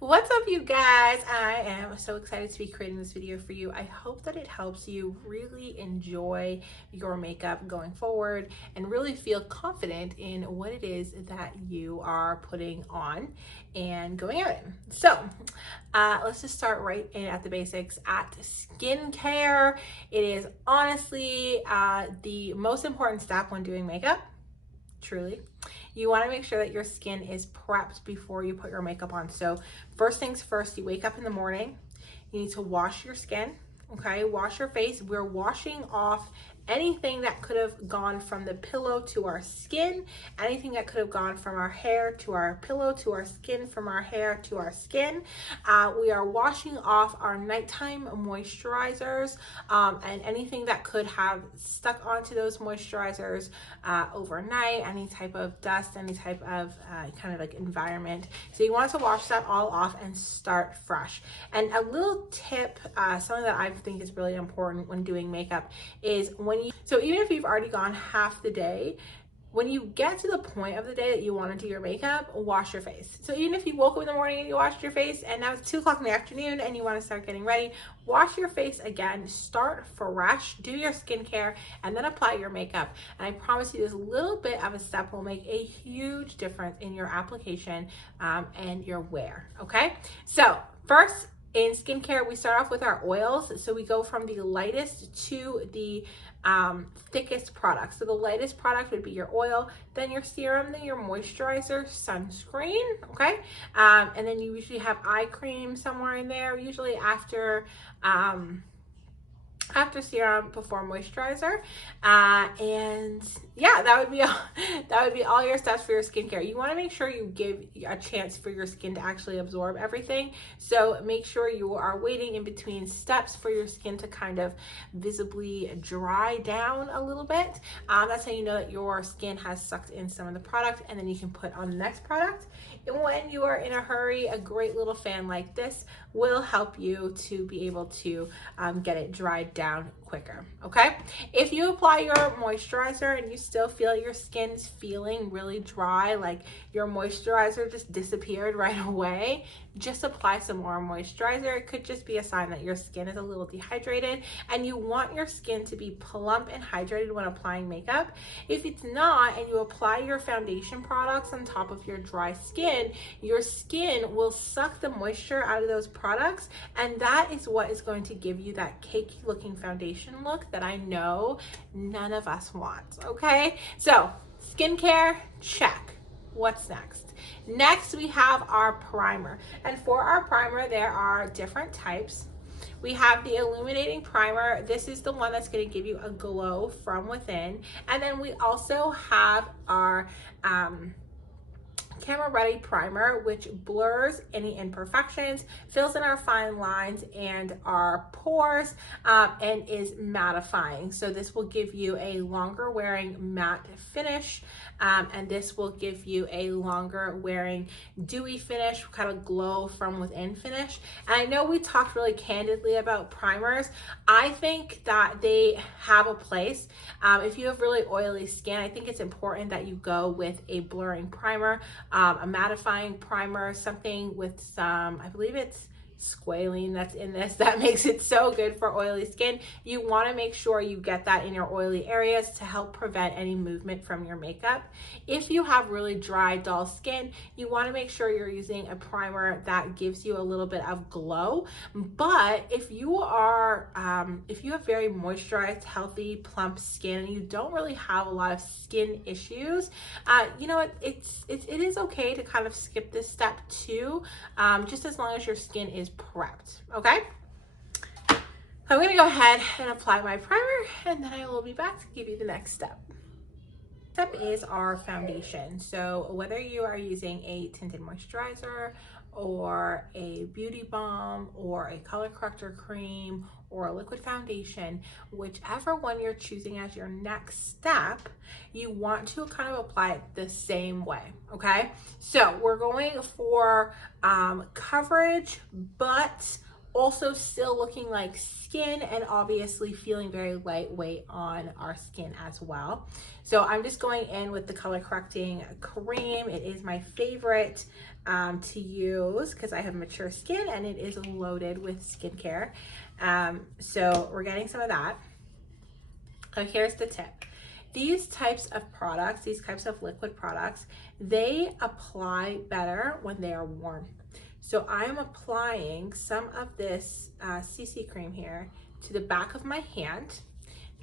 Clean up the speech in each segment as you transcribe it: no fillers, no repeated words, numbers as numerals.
What's up, you guys? I am so excited to be creating this video for you. I hope that it helps you really enjoy your makeup going forward and really feel confident in what it is that you are putting on and going out in. So let's just start right in at the basics at skincare. It is honestly the most important step when doing makeup. Truly, you want to make sure that your skin is prepped before you put your makeup on. So first things first, you wake up in the morning, you need to wash your skin. Okay, wash your face. We're washing off anything that could have gone from the pillow to our skin, anything that could have gone from our hair to our pillow to our skin, from our hair to our skin. We are washing off our nighttime moisturizers and anything that could have stuck onto those moisturizers overnight, any type of dust, any type of kind of like environment. So you want to wash that all off and start fresh. And a little tip, something that I think is really important when doing makeup is so even if you've already gone half the day, when you get to the point of the day that you want to do your makeup, wash your face. So even if you woke up in the morning and you washed your face and now it's 2 o'clock in the afternoon and you want to start getting ready, wash your face again, start fresh, do your skincare, and then apply your makeup. And I promise you this little bit of a step will make a huge difference in your application and your wear, okay? So first, in skincare, we start off with our oils. So we go from the lightest to the thickest product. So the lightest product would be your oil, then your serum, then your moisturizer, sunscreen, okay? And then you usually have eye cream somewhere in there, usually after serum, before moisturizer. And yeah, that would be all your steps for your skincare. You want to make sure you give a chance for your skin to actually absorb everything. So make sure you are waiting in between steps for your skin to kind of visibly dry down a little bit. That's how you know that your skin has sucked in some of the product, and then you can put on the next product. And when you are in a hurry, a great little fan like this will help you to be able to get it dried down quicker, okay? If you apply your moisturizer and you still feel your skin's feeling really dry, like your moisturizer just disappeared right away, just apply some more moisturizer. It could just be a sign that your skin is a little dehydrated and you want your skin to be plump and hydrated when applying makeup. If it's not, and you apply your foundation products on top of your dry skin, your skin will suck the moisture out of those products, and that is what is going to give you that cakey looking foundation look that I know none of us want, okay? So skincare, check. What's next? Next, we have our primer. And for our primer, there are different types. We have the illuminating primer. This is the one that's going to give you a glow from within. And then we also have our Camera Ready Primer, which blurs any imperfections, fills in our fine lines and our pores, and is mattifying. So this will give you a longer wearing matte finish, and this will give you a longer wearing dewy finish, kind of glow from within finish. And I know we talked really candidly about primers. I think that they have a place. If you have really oily skin, I think it's important that you go with a blurring primer, a mattifying primer, something with some, I believe it's squalene that's in this, that makes it so good for oily skin. You want to make sure you get that in your oily areas to help prevent any movement from your makeup. If you have really dry, dull skin, you want to make sure you're using a primer that gives you a little bit of glow. But if you are if you have very moisturized, healthy, plump skin and you don't really have a lot of skin issues, you know what, it is okay to kind of skip this step too, just as long as your skin is prepped, okay? I'm gonna go ahead and apply my primer, and then I will be back to give you the next step. Step is our foundation. So whether you are using a tinted moisturizer or a beauty balm or a color corrector cream or a liquid foundation, whichever one you're choosing as your next step, you want to kind of apply it the same way, okay? So we're going for coverage, but also still looking like skin and obviously feeling very lightweight on our skin as well. So I'm just going in with the color correcting cream. It is my favorite to use because I have mature skin and it is loaded with skincare. So we're getting some of that. So here's the tip. These types of products, these types of liquid products, they apply better when they are warm. So I'm applying some of this CC cream here to the back of my hand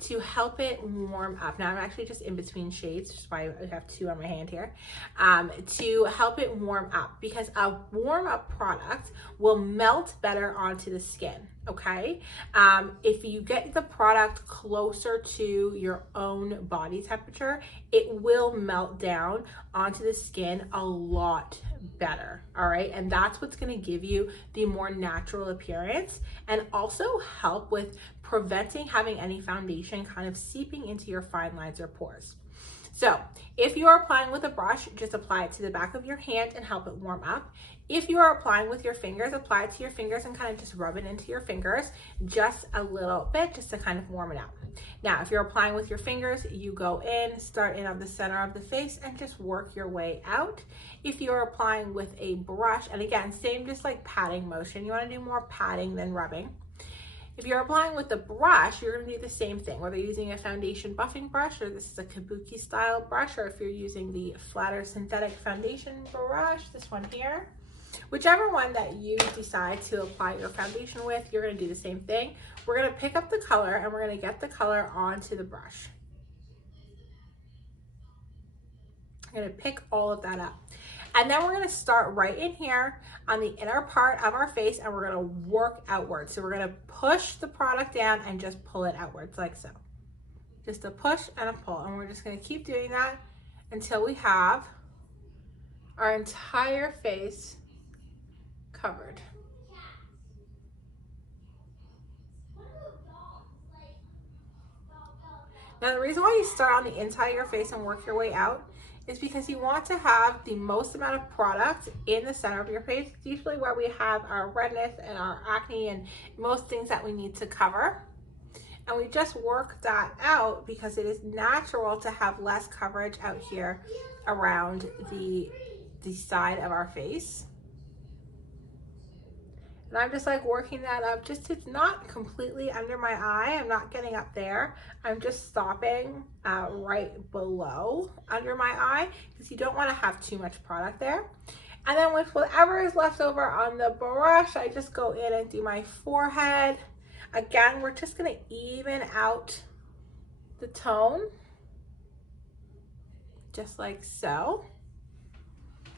to help it warm up. Now I'm actually just in between shades, which is why I have two on my hand here, to help it warm up, because a warm up product will melt better onto the skin, okay? If you get the product closer to your own body temperature, it will melt down onto the skin a lot better, all right? And that's what's gonna give you the more natural appearance and also help with preventing having any foundation kind of seeping into your fine lines or pores. So if you are applying with a brush, just apply it to the back of your hand and help it warm up. If you are applying with your fingers, apply it to your fingers and kind of just rub it into your fingers just a little bit, just to kind of warm it up. Now, if you're applying with your fingers, you go in, start in on the center of the face and just work your way out. If you're applying with a brush, and again, same just like patting motion, you want to do more patting than rubbing. If you're applying with the brush, you're going to do the same thing, whether you're using a foundation buffing brush, or this is a kabuki style brush, or if you're using the flatter synthetic foundation brush, this one here. Whichever one that you decide to apply your foundation with, you're going to do the same thing. We're going to pick up the color and we're going to get the color onto the brush. I'm going to pick all of that up. And then we're going to start right in here on the inner part of our face and we're going to work outwards. So we're going to push the product down and just pull it outwards like so. Just a push and a pull. And we're just going to keep doing that until we have our entire face covered. Now the reason why you start on the inside of your face and work your way out is because you want to have the most amount of product in the center of your face. It's usually where we have our redness and our acne and most things that we need to cover. And we just work that out because it is natural to have less coverage out here around the side of our face. And I'm just like working that up, just it's not completely under my eye. I'm not getting up there. I'm just stopping right below under my eye because you don't want to have too much product there. And then with whatever is left over on the brush, I just go in and do my forehead. Again, we're just going to even out the tone, just like so.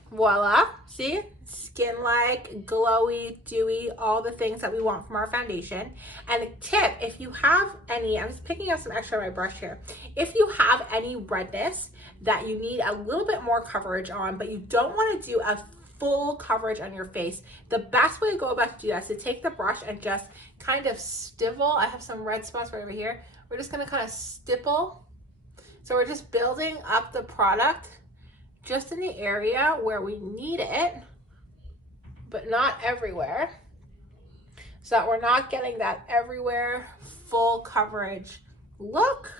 Voila, see? Skin-like, glowy, dewy, all the things that we want from our foundation. And a tip, if you have any, I'm just picking up some extra on my brush here. If you have any redness that you need a little bit more coverage on, but you don't want to do a full coverage on your face, the best way to go about to do that is to take the brush and just kind of stipple. I have some red spots right over here. We're just going to kind of stipple. So we're just building up the product just in the area where we need it, but not everywhere, so that we're not getting that everywhere full coverage look.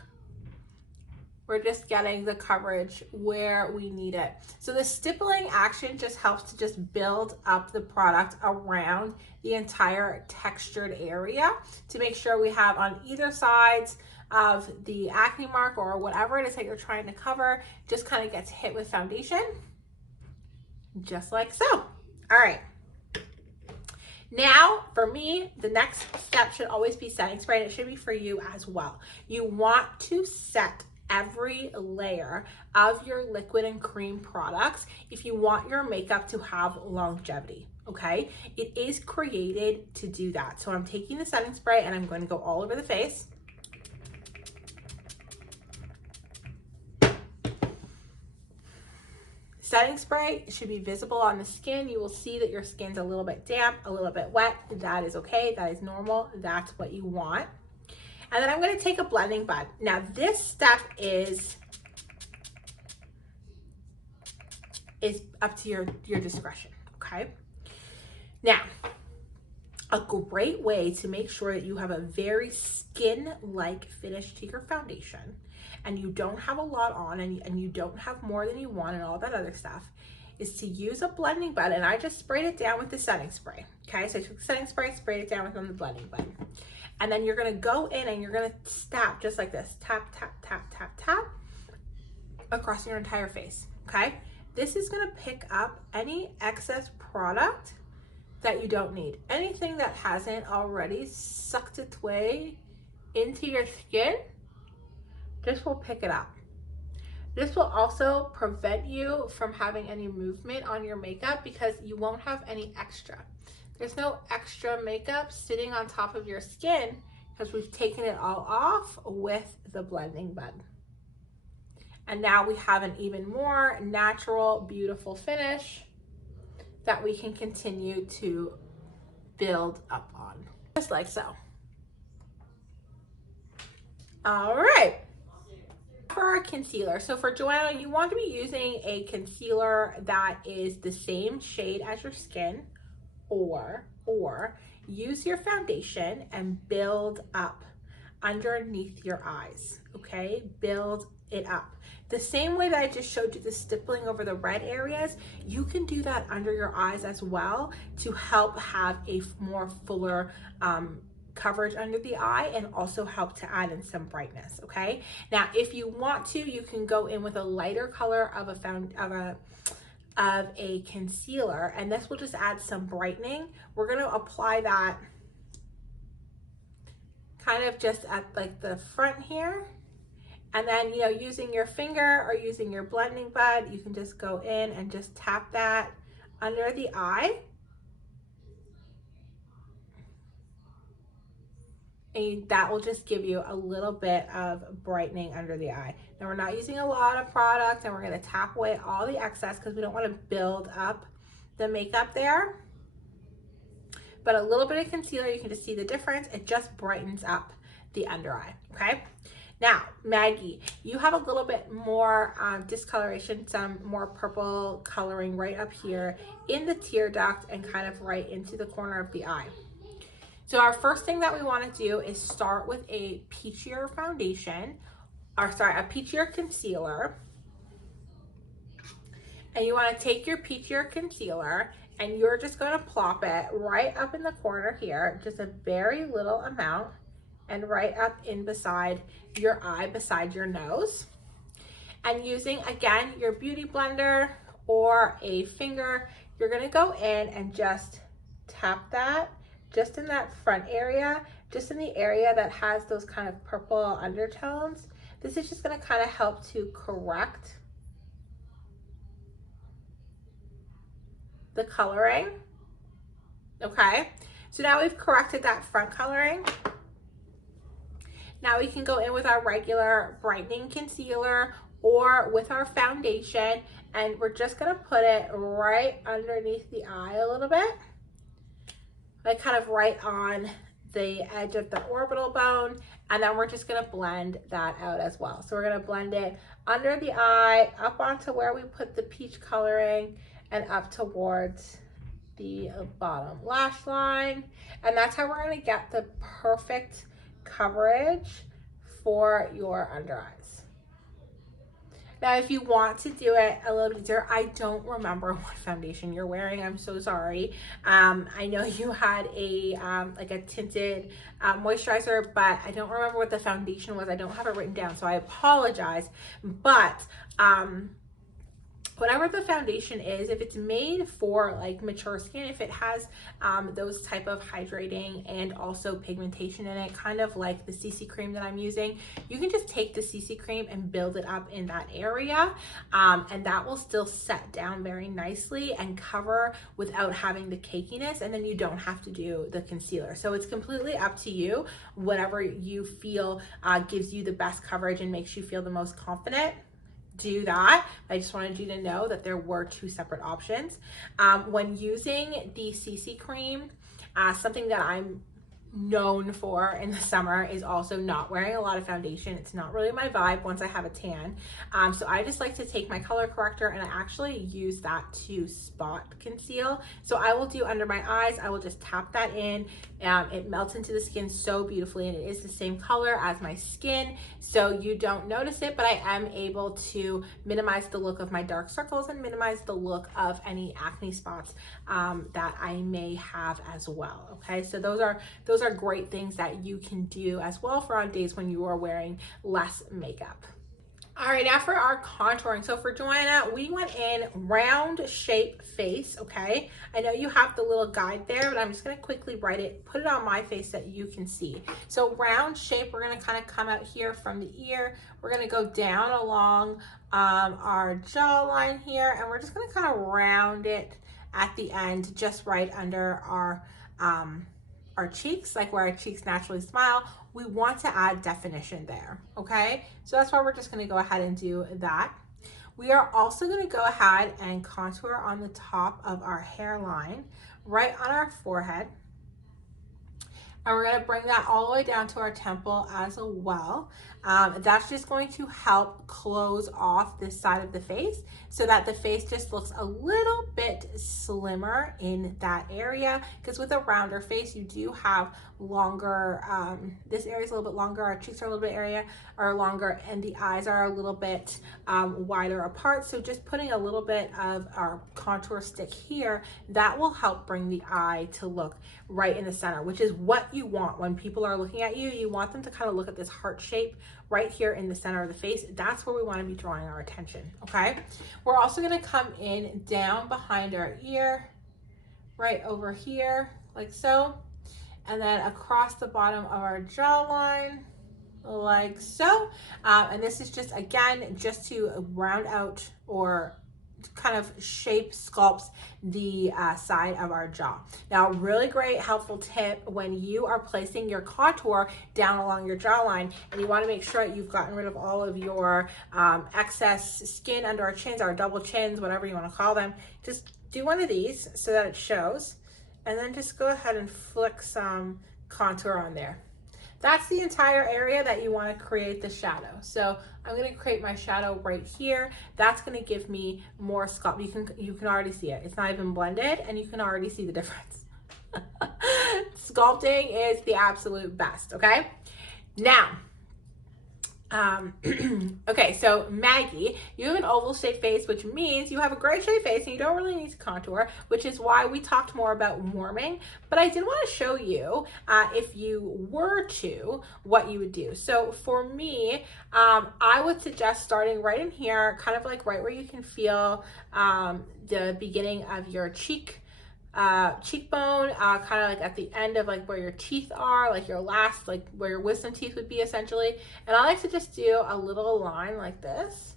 We're just getting the coverage where we need it. So the stippling action just helps to just build up the product around the entire textured area to make sure we have on either sides of the acne mark or whatever it is that you're trying to cover, just kind of gets hit with foundation, just like so. All right. Now, for me, the next step should always be setting spray, and it should be for you as well. You want to set every layer of your liquid and cream products if you want your makeup to have longevity, okay? It is created to do that. So I'm taking the setting spray and I'm going to go all over the face. Setting spray should be visible on the skin. You will see that your skin's a little bit damp, a little bit wet. That is okay, that is normal. That's what you want. And then I'm gonna take a blending bud. Now this step is up to your discretion, okay? Now, a great way to make sure that you have a very skin-like finish to your foundation and you don't have a lot on and you don't have more than you want and all that other stuff is to use a blending bud. And I just sprayed it down with the setting spray. Okay, so I took the setting spray, sprayed it down with the blending bud. And then you're gonna go in and you're gonna tap just like this. Tap, tap, tap, tap, tap across your entire face, okay? This is gonna pick up any excess product that you don't need. Anything that hasn't already sucked its way into your skin, this will pick it up. This will also prevent you from having any movement on your makeup because you won't have any extra. There's no extra makeup sitting on top of your skin because we've taken it all off with the blending bud. And now we have an even more natural, beautiful finish that we can continue to build up on, just like so. All right, for our concealer. So for Joanna, you want to be using a concealer that is the same shade as your skin, or use your foundation and build up underneath your eyes, okay? Build it up. The same way that I just showed you the stippling over the red areas, you can do that under your eyes as well to help have a more fuller coverage under the eye and also help to add in some brightness, okay? Now, if you want to, you can go in with a lighter color of a concealer, and this will just add some brightening. We're gonna apply that kind of just at like the front here. And then, you know, using your finger or using your blending bud, you can just go in and just tap that under the eye. And that will just give you a little bit of brightening under the eye. Now, we're not using a lot of product and we're gonna tap away all the excess because we don't wanna build up the makeup there. But a little bit of concealer, you can just see the difference. It just brightens up the under eye, okay? Now, Maggie, you have a little bit more discoloration, some more purple coloring right up here in the tear duct and kind of right into the corner of the eye. So our first thing that we want to do is start with a peachier foundation, or sorry, a peachier concealer. And you want to take your peachier concealer and you're just going to plop it right up in the corner here, just a very little amount, and right up in beside your eye, beside your nose. And using, again, your beauty blender or a finger, you're gonna go in and just tap that just in that front area, just in the area that has those kind of purple undertones. This is just gonna kind of help to correct the coloring, okay? So now we've corrected that front coloring. Now we can go in with our regular brightening concealer or with our foundation, and we're just gonna put it right underneath the eye a little bit, like kind of right on the edge of the orbital bone, and then we're just gonna blend that out as well. So we're gonna blend it under the eye, up onto where we put the peach coloring, and up towards the bottom lash line. And that's how we're gonna get the perfect coverage for your under eyes. Now, if you want to do it a little easier, I don't remember what foundation you're wearing. I'm so sorry. I know you had a like a tinted moisturizer, but I don't remember what the foundation was. I don't have it written down, so I apologize. But whatever the foundation is, if it's made for like mature skin, if it has those type of hydrating and also pigmentation in it, kind of like the CC cream that I'm using, you can just take the CC cream and build it up in that area, and that will still set down very nicely and cover without having the cakiness, and then you don't have to do the concealer. So it's completely up to you, whatever you feel gives you the best coverage and makes you feel the most confident. Do that. I just wanted you to know that there were two separate options. When using the CC cream, something that I'm known for in the summer is also not wearing a lot of foundation. It's not really my vibe once I have a tan. So I just like to take my color corrector and I actually use that to spot conceal. So I will do under my eyes, I will just tap that in. It melts into the skin so beautifully, and it is the same color as my skin, so you don't notice it, but I am able to minimize the look of my dark circles and minimize the look of any acne spots that I may have as well. Okay, so those are great things that you can do as well for on days when you are wearing less makeup. All right, now for our contouring. So for Joanna, we went in round shape face, okay? I know you have the little guide there, but I'm just gonna quickly write it, put it on my face so that you can see. So round shape, we're gonna kind of come out here from the ear. We're gonna go down along our jawline here, and we're just gonna kind of round it at the end, just right under our cheeks, like where our cheeks naturally smile. We want to add definition there, okay? So that's why we're just gonna go ahead and do that. We are also gonna go ahead and contour on the top of our hairline, right on our forehead. And we're gonna bring that all the way down to our temple as well. That's just going to help close off this side of the face so that the face just looks a little bit slimmer in that area, because with a rounder face, you do have longer, this area is a little bit longer, our cheeks are a little bit longer, and the eyes are a little bit wider apart. So just putting a little bit of our contour stick here, that will help bring the eye to look right in the center, which is what you want when people are looking at you. You want them to kind of look at this heart shape right here in the center of the face. That's where we want to be drawing our attention, okay? We're also going to come in down behind our ear, right over here, like so, and then across the bottom of our jawline, like so. And this is just, again, just to round out or kind of shape sculpts the side of our jaw. Now, really great helpful tip when you are placing your contour down along your jawline and you want to make sure that you've gotten rid of all of your excess skin under our chins, our double chins, whatever you want to call them. Just do one of these so that it shows, and then just go ahead and flick some contour on there. That's the entire area that you want to create the shadow. So I'm going to create my shadow right here. That's going to give me more sculpt. You can already see it. It's not even blended, and you can already see the difference. Sculpting is the absolute best, okay? Now, okay, so Maggie, you have an oval shaped face, which means you have a gray shaped face and you don't really need to contour, which is why we talked more about warming. But I did want to show you, if you were to, what you would do. So for me, I would suggest starting right in here, kind of like right where you can feel the beginning of your cheekbone, kind of like at the end of like where your teeth are, like your last, like where your wisdom teeth would be essentially. And I like to just do a little line like this,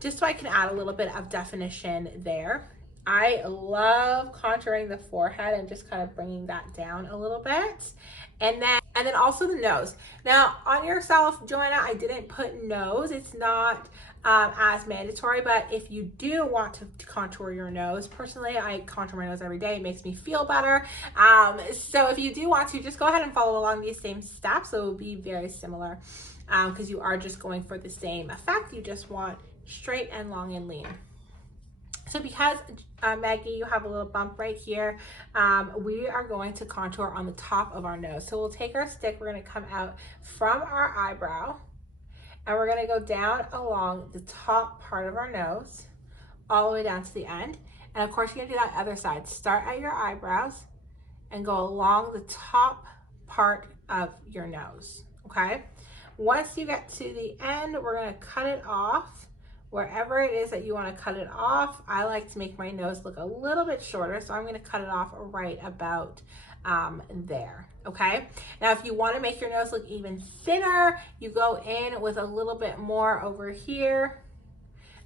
just so I can add a little bit of definition there. I love contouring the forehead and just kind of bringing that down a little bit. And then also the nose. Now on yourself, Joanna, I didn't put nose. It's not as mandatory, but if you do want to contour your nose, personally, I contour my nose every day. It makes me feel better. So if you do want to, just go ahead and follow along these same steps. So it will be very similar because you are just going for the same effect. You just want straight and long and lean. So because, Maggie, you have a little bump right here, we are going to contour on the top of our nose. So we'll take our stick, we're going to come out from our eyebrow, and we're going to go down along the top part of our nose, all the way down to the end. And of course, you're going to do that other side. Start at your eyebrows and go along the top part of your nose, okay? Once you get to the end, we're going to cut it off. Wherever it is that you want to cut it off, I like to make my nose look a little bit shorter, so I'm going to cut it off right about there, okay? Now, if you want to make your nose look even thinner, you go in with a little bit more over here.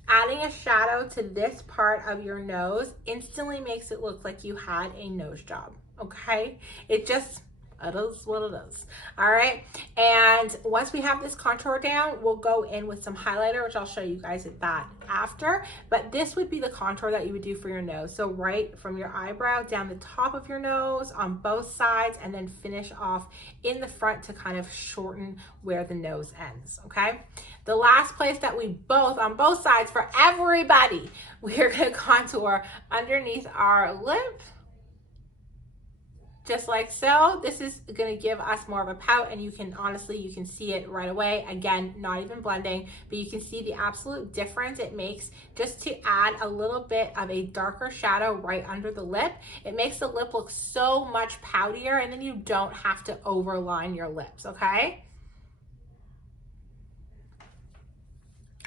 Adding a shadow to this part of your nose instantly makes it look like you had a nose job, okay? It just It is what it is. All right. And once we have this contour down, we'll go in with some highlighter, which I'll show you guys that after. But this would be the contour that you would do for your nose. So right from your eyebrow down the top of your nose on both sides, and then finish off in the front to kind of shorten where the nose ends. Okay. The last place that we both, on both sides for everybody, we're going to contour underneath our lip. Just like so. This is going to give us more of a pout, and you can honestly, you can see it right away. Again, not even blending, but you can see the absolute difference it makes just to add a little bit of a darker shadow right under the lip. It makes the lip look so much poutier, and then you don't have to overline your lips, okay?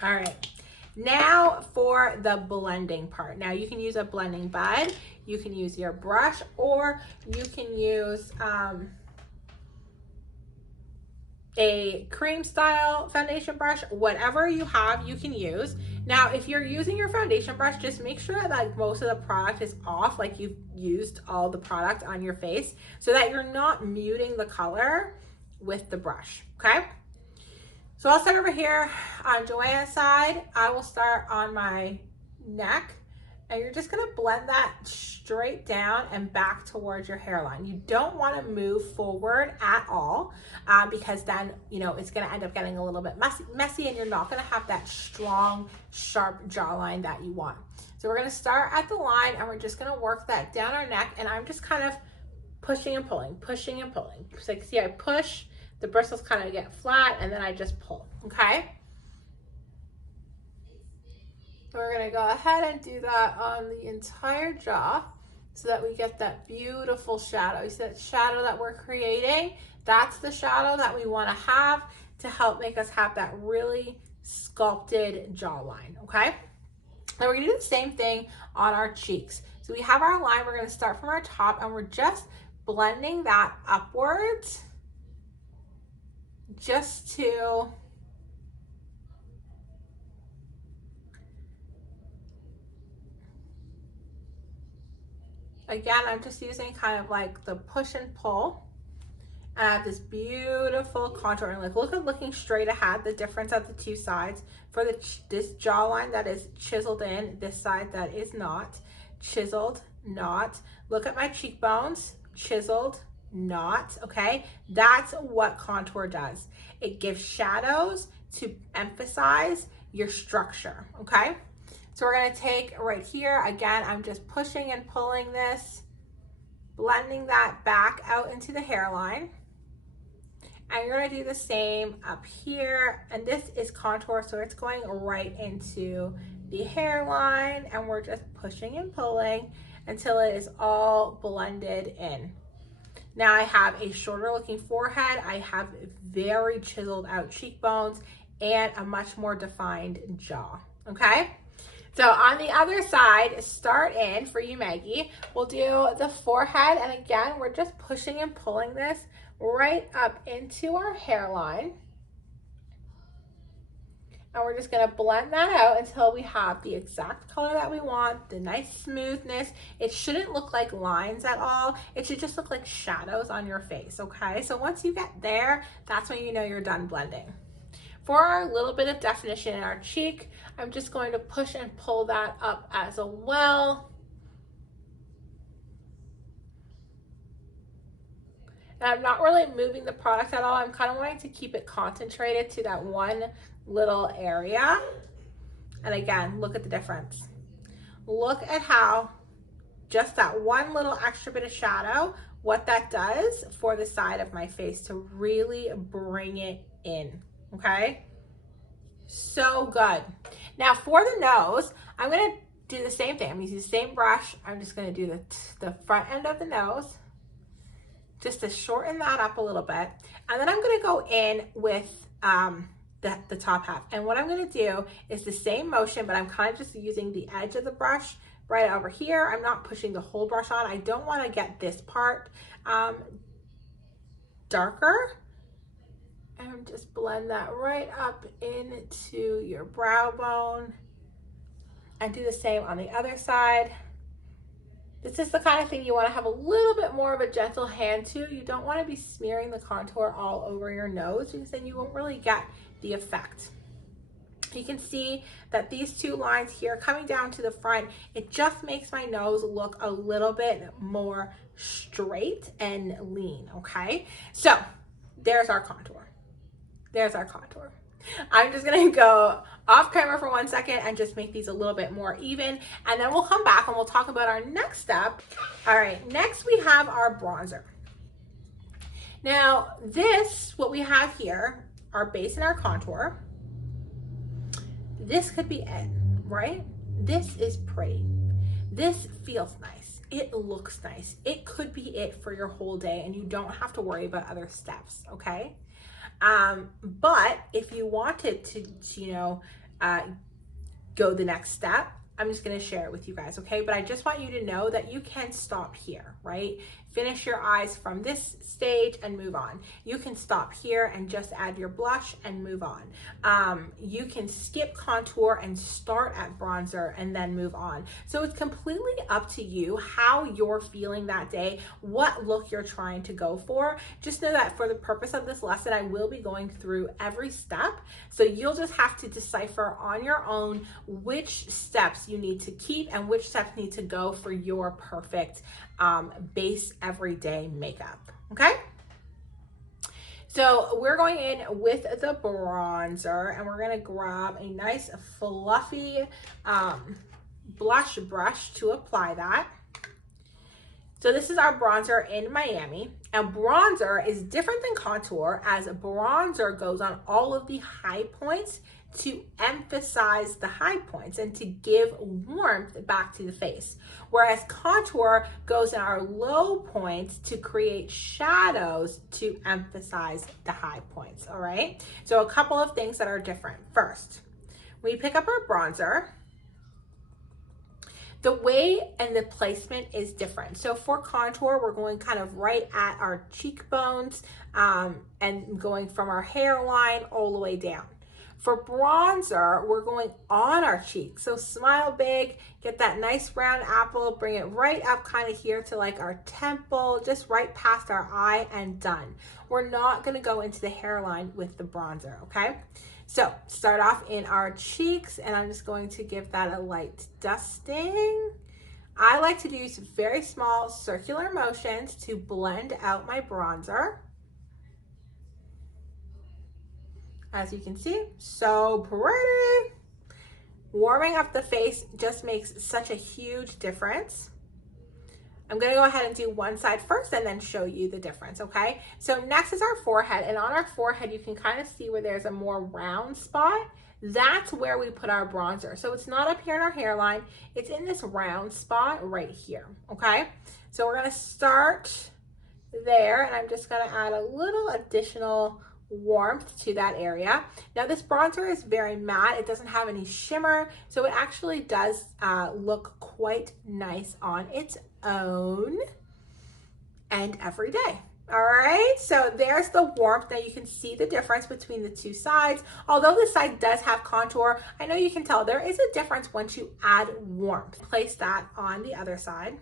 All right. Now for the blending part. Now you can use a blending bud, you can use your brush, or you can use a cream style foundation brush. Whatever you have, you can use. Now, if you're using your foundation brush, just make sure that like most of the product is off, like you've used all the product on your face, so that you're not muting the color with the brush, okay? So I'll start over here on Joanna's side. I will start on my neck, and you're just gonna blend that straight down and back towards your hairline. You don't wanna move forward at all because then, you know, it's gonna end up getting a little bit messy, and you're not gonna have that strong, sharp jawline that you want. So we're gonna start at the line, and we're just gonna work that down our neck, and I'm just kind of pushing and pulling, pushing and pulling. So you can see I push, the bristles kind of get flat, and then I just pull, okay? We're gonna go ahead and do that on the entire jaw so that we get that beautiful shadow. You see that shadow that we're creating? That's the shadow that we wanna have to help make us have that really sculpted jawline, okay? Now we're gonna do the same thing on our cheeks. So we have our line, we're gonna start from our top, and we're just blending that upwards just to again, I'm just using kind of like the push and pull, and I have this beautiful contour. And like, look at looking straight ahead, the difference of the two sides. For this jawline that is chiseled in, this side that is not chiseled, not. Look at my cheekbones, chiseled, not, okay? That's what contour does. It gives shadows to emphasize your structure, okay? So we're gonna take right here, again, I'm just pushing and pulling this, blending that back out into the hairline. And you're gonna do the same up here. And this is contour, so it's going right into the hairline, and we're just pushing and pulling until it is all blended in. Now I have a shorter looking forehead, I have very chiseled out cheekbones, and a much more defined jaw, okay? So on the other side, start in for you, Maggie. We'll do the forehead, and again, we're just pushing and pulling this right up into our hairline. And we're just gonna blend that out until we have the exact color that we want, the nice smoothness. It shouldn't look like lines at all. It should just look like shadows on your face, okay? So once you get there, that's when you know you're done blending. For our little bit of definition in our cheek, I'm just going to push and pull that up as well. And I'm not really moving the product at all. I'm kind of wanting to keep it concentrated to that one little area. And again, look at the difference. Look at how just that one little extra bit of shadow, what that does for the side of my face to really bring it in, okay? So good. Now for the nose, I'm gonna do the same thing. I'm using the same brush. I'm just gonna do the front end of the nose, just to shorten that up a little bit. And then I'm gonna go in with the top half. And what I'm gonna do is the same motion, but I'm kind of just using the edge of the brush right over here. I'm not pushing the whole brush on. I don't wanna get this part darker. And just blend that right up into your brow bone. And do the same on the other side. This is the kind of thing you want to have a little bit more of a gentle hand to. You don't want to be smearing the contour all over your nose because then you won't really get the effect. You can see that these two lines here coming down to the front, it just makes my nose look a little bit more straight and lean, okay? So there's our contour. There's our contour. I'm just gonna go off camera for 1 second and just make these a little bit more even, and then we'll come back and we'll talk about our next step. All right, next we have our bronzer. Now this, what we have here, our base and our contour, this could be it, right? This is pretty. This feels nice. It looks nice. It could be it for your whole day and you don't have to worry about other steps, okay? But if you wanted to go the next step, I'm just going to share it with you guys, okay? But I just want you to know that you can stop here, right? Finish your eyes from this stage and move on. You can stop here and just add your blush and move on. You can skip contour and start at bronzer and then move on. So it's completely up to you how you're feeling that day, what look you're trying to go for. Just know that for the purpose of this lesson, I will be going through every step. So you'll just have to decipher on your own which steps you need to keep and which steps need to go for your perfect base everyday makeup, okay? So we're going in with the bronzer and we're gonna grab a nice fluffy blush brush to apply that. So this is our bronzer in Miami, and bronzer is different than contour as bronzer goes on all of the high points to emphasize the high points and to give warmth back to the face. Whereas contour goes in our low points to create shadows to emphasize the high points, all right? So a couple of things that are different. First, when you pick up our bronzer, the way and the placement is different. So for contour, we're going kind of right at our cheekbones and going from our hairline all the way down. For bronzer, we're going on our cheeks. So smile big, get that nice round apple, bring it right up kind of here to like our temple, just right past our eye and done. We're not gonna go into the hairline with the bronzer, okay? So start off in our cheeks and I'm just going to give that a light dusting. I like to do some very small circular motions to blend out my bronzer. As you can see, so pretty. Warming up the face just makes such a huge difference. I'm gonna go ahead and do one side first and then show you the difference, okay? So next is our forehead, and on our forehead, you can kind of see where there's a more round spot. That's where we put our bronzer. So it's not up here in our hairline, it's in this round spot right here, okay? So we're gonna start there, and I'm just gonna add a little additional warmth to that area. Now this bronzer is very matte, it doesn't have any shimmer, so it actually does look quite nice on its own and every day. All right, so there's the warmth. Now you can see the difference between the two sides. Although this side does have contour, I know you can tell there is a difference once you add warmth. Place that on the other side.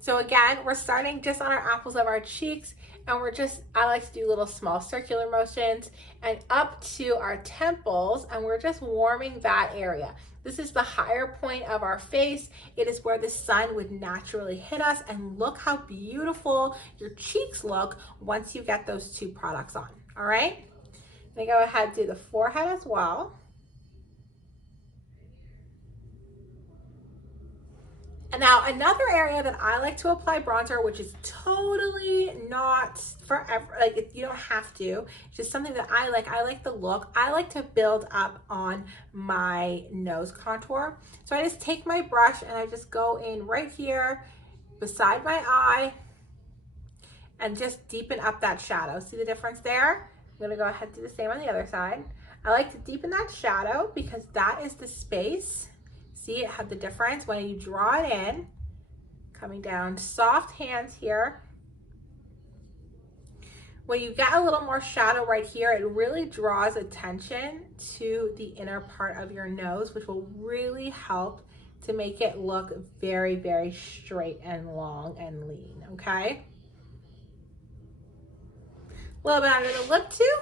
So again, we're starting just on our apples of our cheeks, and I like to do little small circular motions and up to our temples, and we're just warming that area. This is the higher point of our face. It is where the sun would naturally hit us, and look how beautiful your cheeks look once you get those two products on, all right? I'm gonna go ahead and do the forehead as well. And now another area that I like to apply bronzer, which is totally not forever, like you don't have to, it's just something that I like the look. I like to build up on my nose contour. So I just take my brush and I just go in right here beside my eye and just deepen up that shadow. See the difference there? I'm gonna go ahead and do the same on the other side. I like to deepen that shadow because that is the space. See, it had the difference when you draw it in, coming down, soft hands here. When you get a little more shadow right here, it really draws attention to the inner part of your nose, which will really help to make it look very, very straight and long and lean, okay? A little bit under the lip too.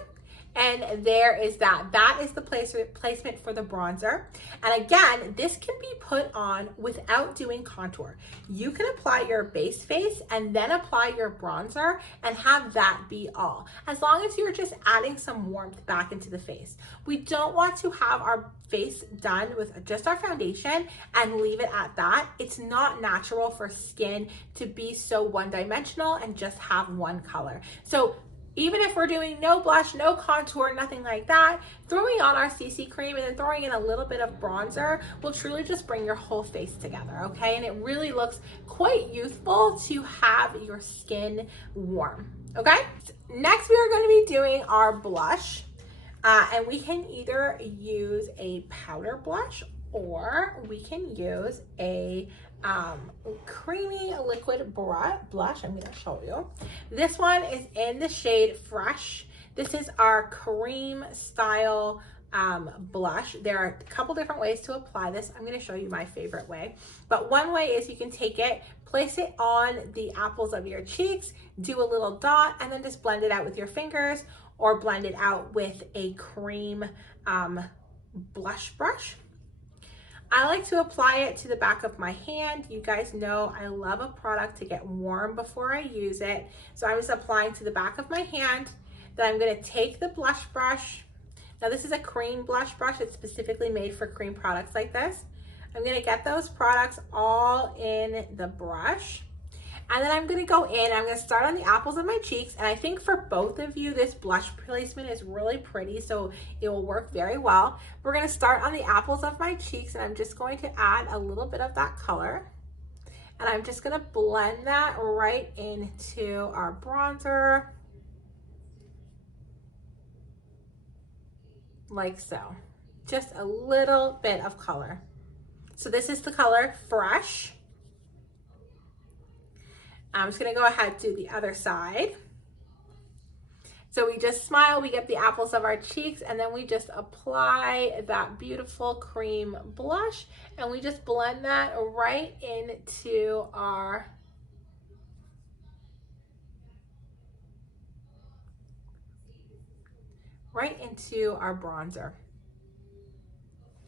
And there is that. That is the placement for the bronzer. And again, this can be put on without doing contour. You can apply your base face and then apply your bronzer and have that be all. As long as you're just adding some warmth back into the face. We don't want to have our face done with just our foundation and leave it at that. It's not natural for skin to be so one-dimensional and just have one color. So even if we're doing no blush, no contour, nothing like that, throwing on our CC cream and then throwing in a little bit of bronzer will truly just bring your whole face together, okay? And it really looks quite youthful to have your skin warm, okay? Next, we are going to be doing our blush. And we can either use a powder blush or we can use a creamy liquid blush. I'm going to show you. This one is in the shade Fresh. This is our cream style blush. There are a couple different ways to apply this. I'm going to show you my favorite way. But one way is you can take it, place it on the apples of your cheeks, do a little dot, and then just blend it out with your fingers or blend it out with a cream blush brush. I like to apply it to the back of my hand. You guys know I love a product to get warm before I use it. So I'm just applying to the back of my hand. Then I'm going to take the blush brush. Now this is a cream blush brush. It's specifically made for cream products like this. I'm going to get those products all in the brush. And then I'm going to go in, I'm going to start on the apples of my cheeks. And I think for both of you, this blush placement is really pretty, so it will work very well. We're going to start on the apples of my cheeks, and I'm just going to add a little bit of that color. And I'm just going to blend that right into our bronzer. Like so. Just a little bit of color. So this is the color Fresh. I'm just gonna go ahead and do the other side. So we just smile, we get the apples of our cheeks, and then we just apply that beautiful cream blush, and we just blend that right into our bronzer,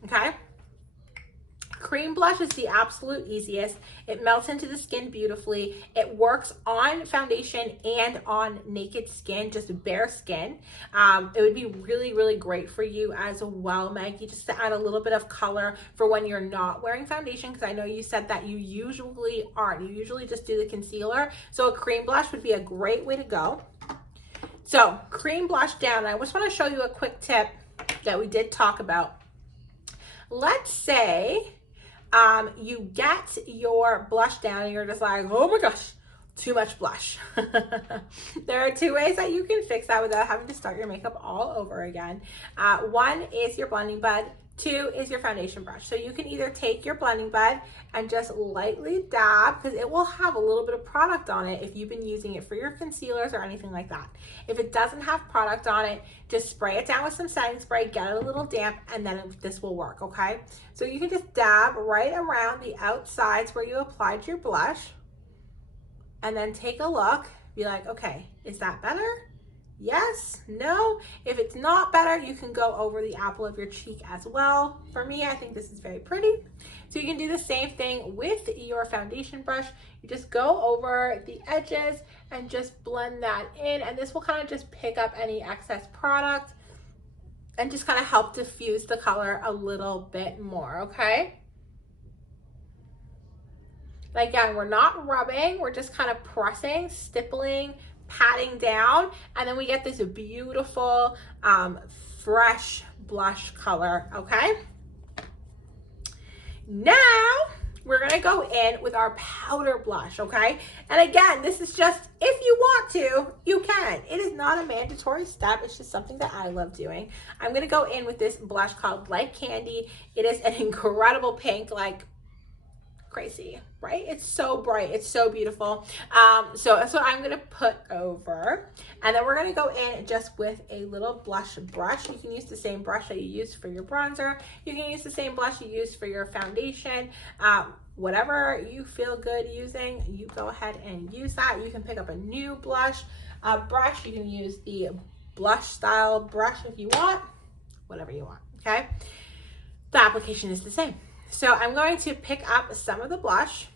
okay? Cream blush is the absolute easiest. It melts into the skin beautifully. It works on foundation and on naked skin, just bare skin. It would be really, really great for you as well, Maggie, just to add a little bit of color for when you're not wearing foundation, because I know you said that you usually aren't. You usually just do the concealer. So a cream blush would be a great way to go. So cream blush down. I just want to show you a quick tip that we did talk about. Let's say you get your blush down and you're just like, oh my gosh, too much blush. There are two ways that you can fix that without having to start your makeup all over again. One is your blending bud. Two is your foundation brush. So you can either take your blending bud and just lightly dab, because it will have a little bit of product on it if you've been using it for your concealers or anything like that. If it doesn't have product on it, just spray it down with some setting spray, get it a little damp, and then this will work, okay? So you can just dab right around the outsides where you applied your blush, and then take a look, be like, okay, is that better? Yes, no. If it's not better, you can go over the apple of your cheek as well. For me, I think this is very pretty. So you can do the same thing with your foundation brush. You just go over the edges and just blend that in, and this will kind of just pick up any excess product and just kind of help diffuse the color a little bit more, okay? Again, we're not rubbing, we're just kind of pressing, stippling, patting down, and then we get this beautiful fresh blush color, okay? Now we're gonna go in with our powder blush, okay? And again, this is just, if you want to, you can. It is not a mandatory step, it's just something that I love doing. I'm gonna go in with this blush called Like Candy. It is an incredible pink, like crazy, right? It's so bright. It's so beautiful. So that's what I'm going to put over. And then we're going to go in just with a little blush brush. You can use the same brush that you use for your bronzer. You can use the same blush you use for your foundation. Whatever you feel good using, you go ahead and use that. You can pick up a new blush brush. You can use the blush style brush if you want, whatever you want, okay? The application is the same. So I'm going to pick up some of the blush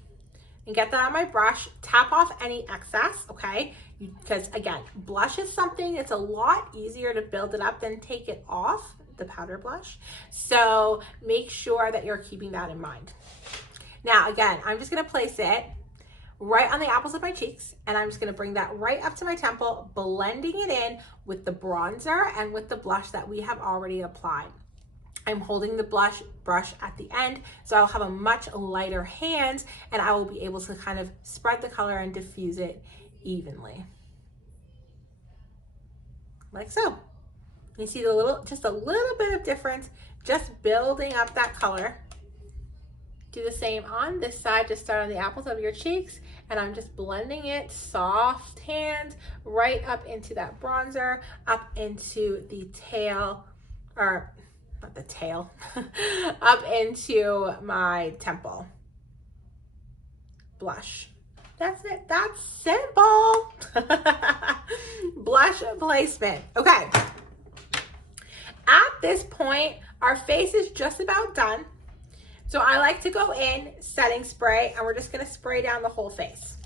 and get that on my brush, tap off any excess, okay? Because again, blush is something, it's a lot easier to build it up than take it off, the powder blush. So make sure that you're keeping that in mind. Now, again, I'm just gonna place it right on the apples of my cheeks, and I'm just gonna bring that right up to my temple, blending it in with the bronzer and with the blush that we have already applied. I'm holding the blush brush at the end, so I'll have a much lighter hand, and I will be able to kind of spread the color and diffuse it evenly. Like so. You see just a little bit of difference, just building up that color. Do the same on this side, just start on the apples of your cheeks, and I'm just blending it, soft hand, right up into that bronzer, up into the tail, or not the tail, up into my temple blush. That's it. That's simple. Blush placement. Okay. At this point, our face is just about done. So I like to go in setting spray, and we're just going to spray down the whole face.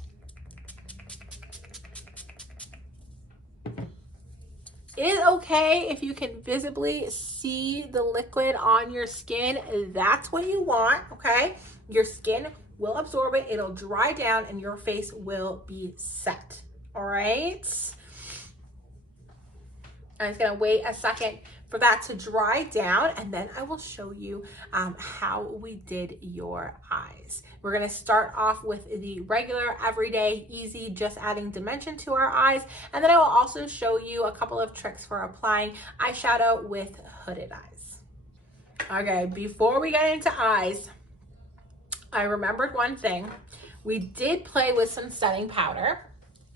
It is okay if you can visibly see the liquid on your skin. That's what you want, okay? Your skin will absorb it, it'll dry down, and your face will be set, all right? I'm just gonna wait a second for that to dry down, and then I will show you how we did your eyes. We're gonna start off with the regular, everyday, easy, just adding dimension to our eyes, and then I will also show you a couple of tricks for applying eyeshadow with hooded eyes. Okay, before we get into eyes, I remembered one thing. We did play with some setting powder,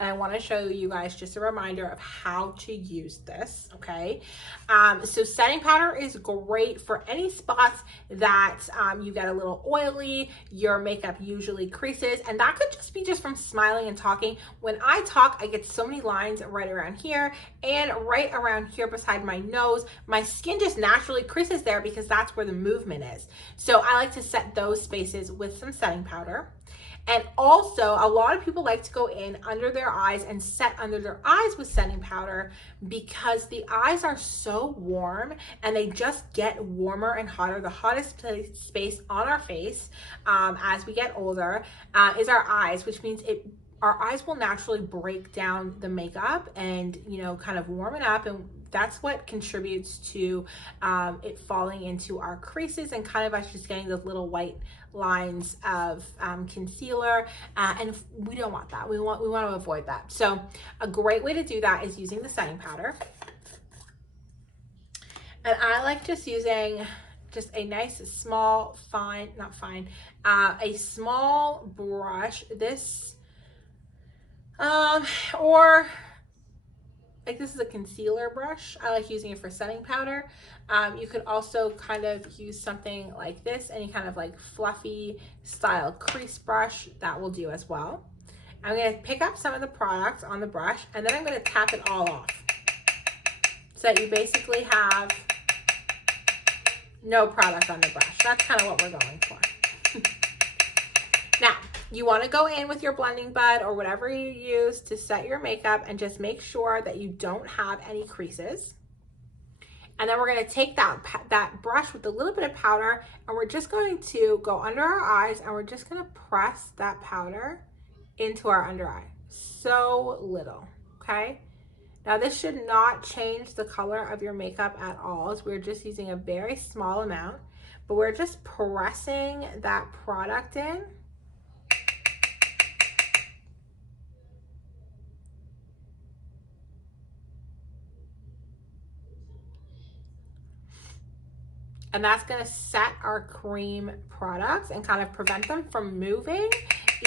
and I want to show you guys just a reminder of how to use this, okay? So setting powder is great for any spots that you get a little oily, your makeup usually creases, and that could just be just from smiling and talking. When I talk, I get so many lines right around here and right around here beside my nose. My skin just naturally creases there because that's where the movement is. So I like to set those spaces with some setting powder. And also, a lot of people like to go in under their eyes and set under their eyes with setting powder because the eyes are so warm and they just get warmer and hotter. The hottest space on our face as we get older is our eyes, which means our eyes will naturally break down the makeup and, you know, kind of warm it up, and that's what contributes to it falling into our creases and kind of us just getting those little white lines of concealer, and we don't want that. We want to avoid that. So a great way to do that is using the setting powder. And I like just using just a nice small, a small brush. This, or like this is a concealer brush. I like using it for setting powder. You could also kind of use something like this, any kind of like fluffy style crease brush, that will do as well. I'm gonna pick up some of the products on the brush, and then I'm gonna tap it all off so that you basically have no product on the brush. That's kind of what we're going for. Now, you want to go in with your blending bud or whatever you use to set your makeup and just make sure that you don't have any creases. And then we're going to take that brush with a little bit of powder, and we're just going to go under our eyes, and we're just going to press that powder into our under eye. So little, okay? Now this should not change the color of your makeup at all, as we're just using a very small amount, but we're just pressing that product in. And that's gonna set our cream products and kind of prevent them from moving,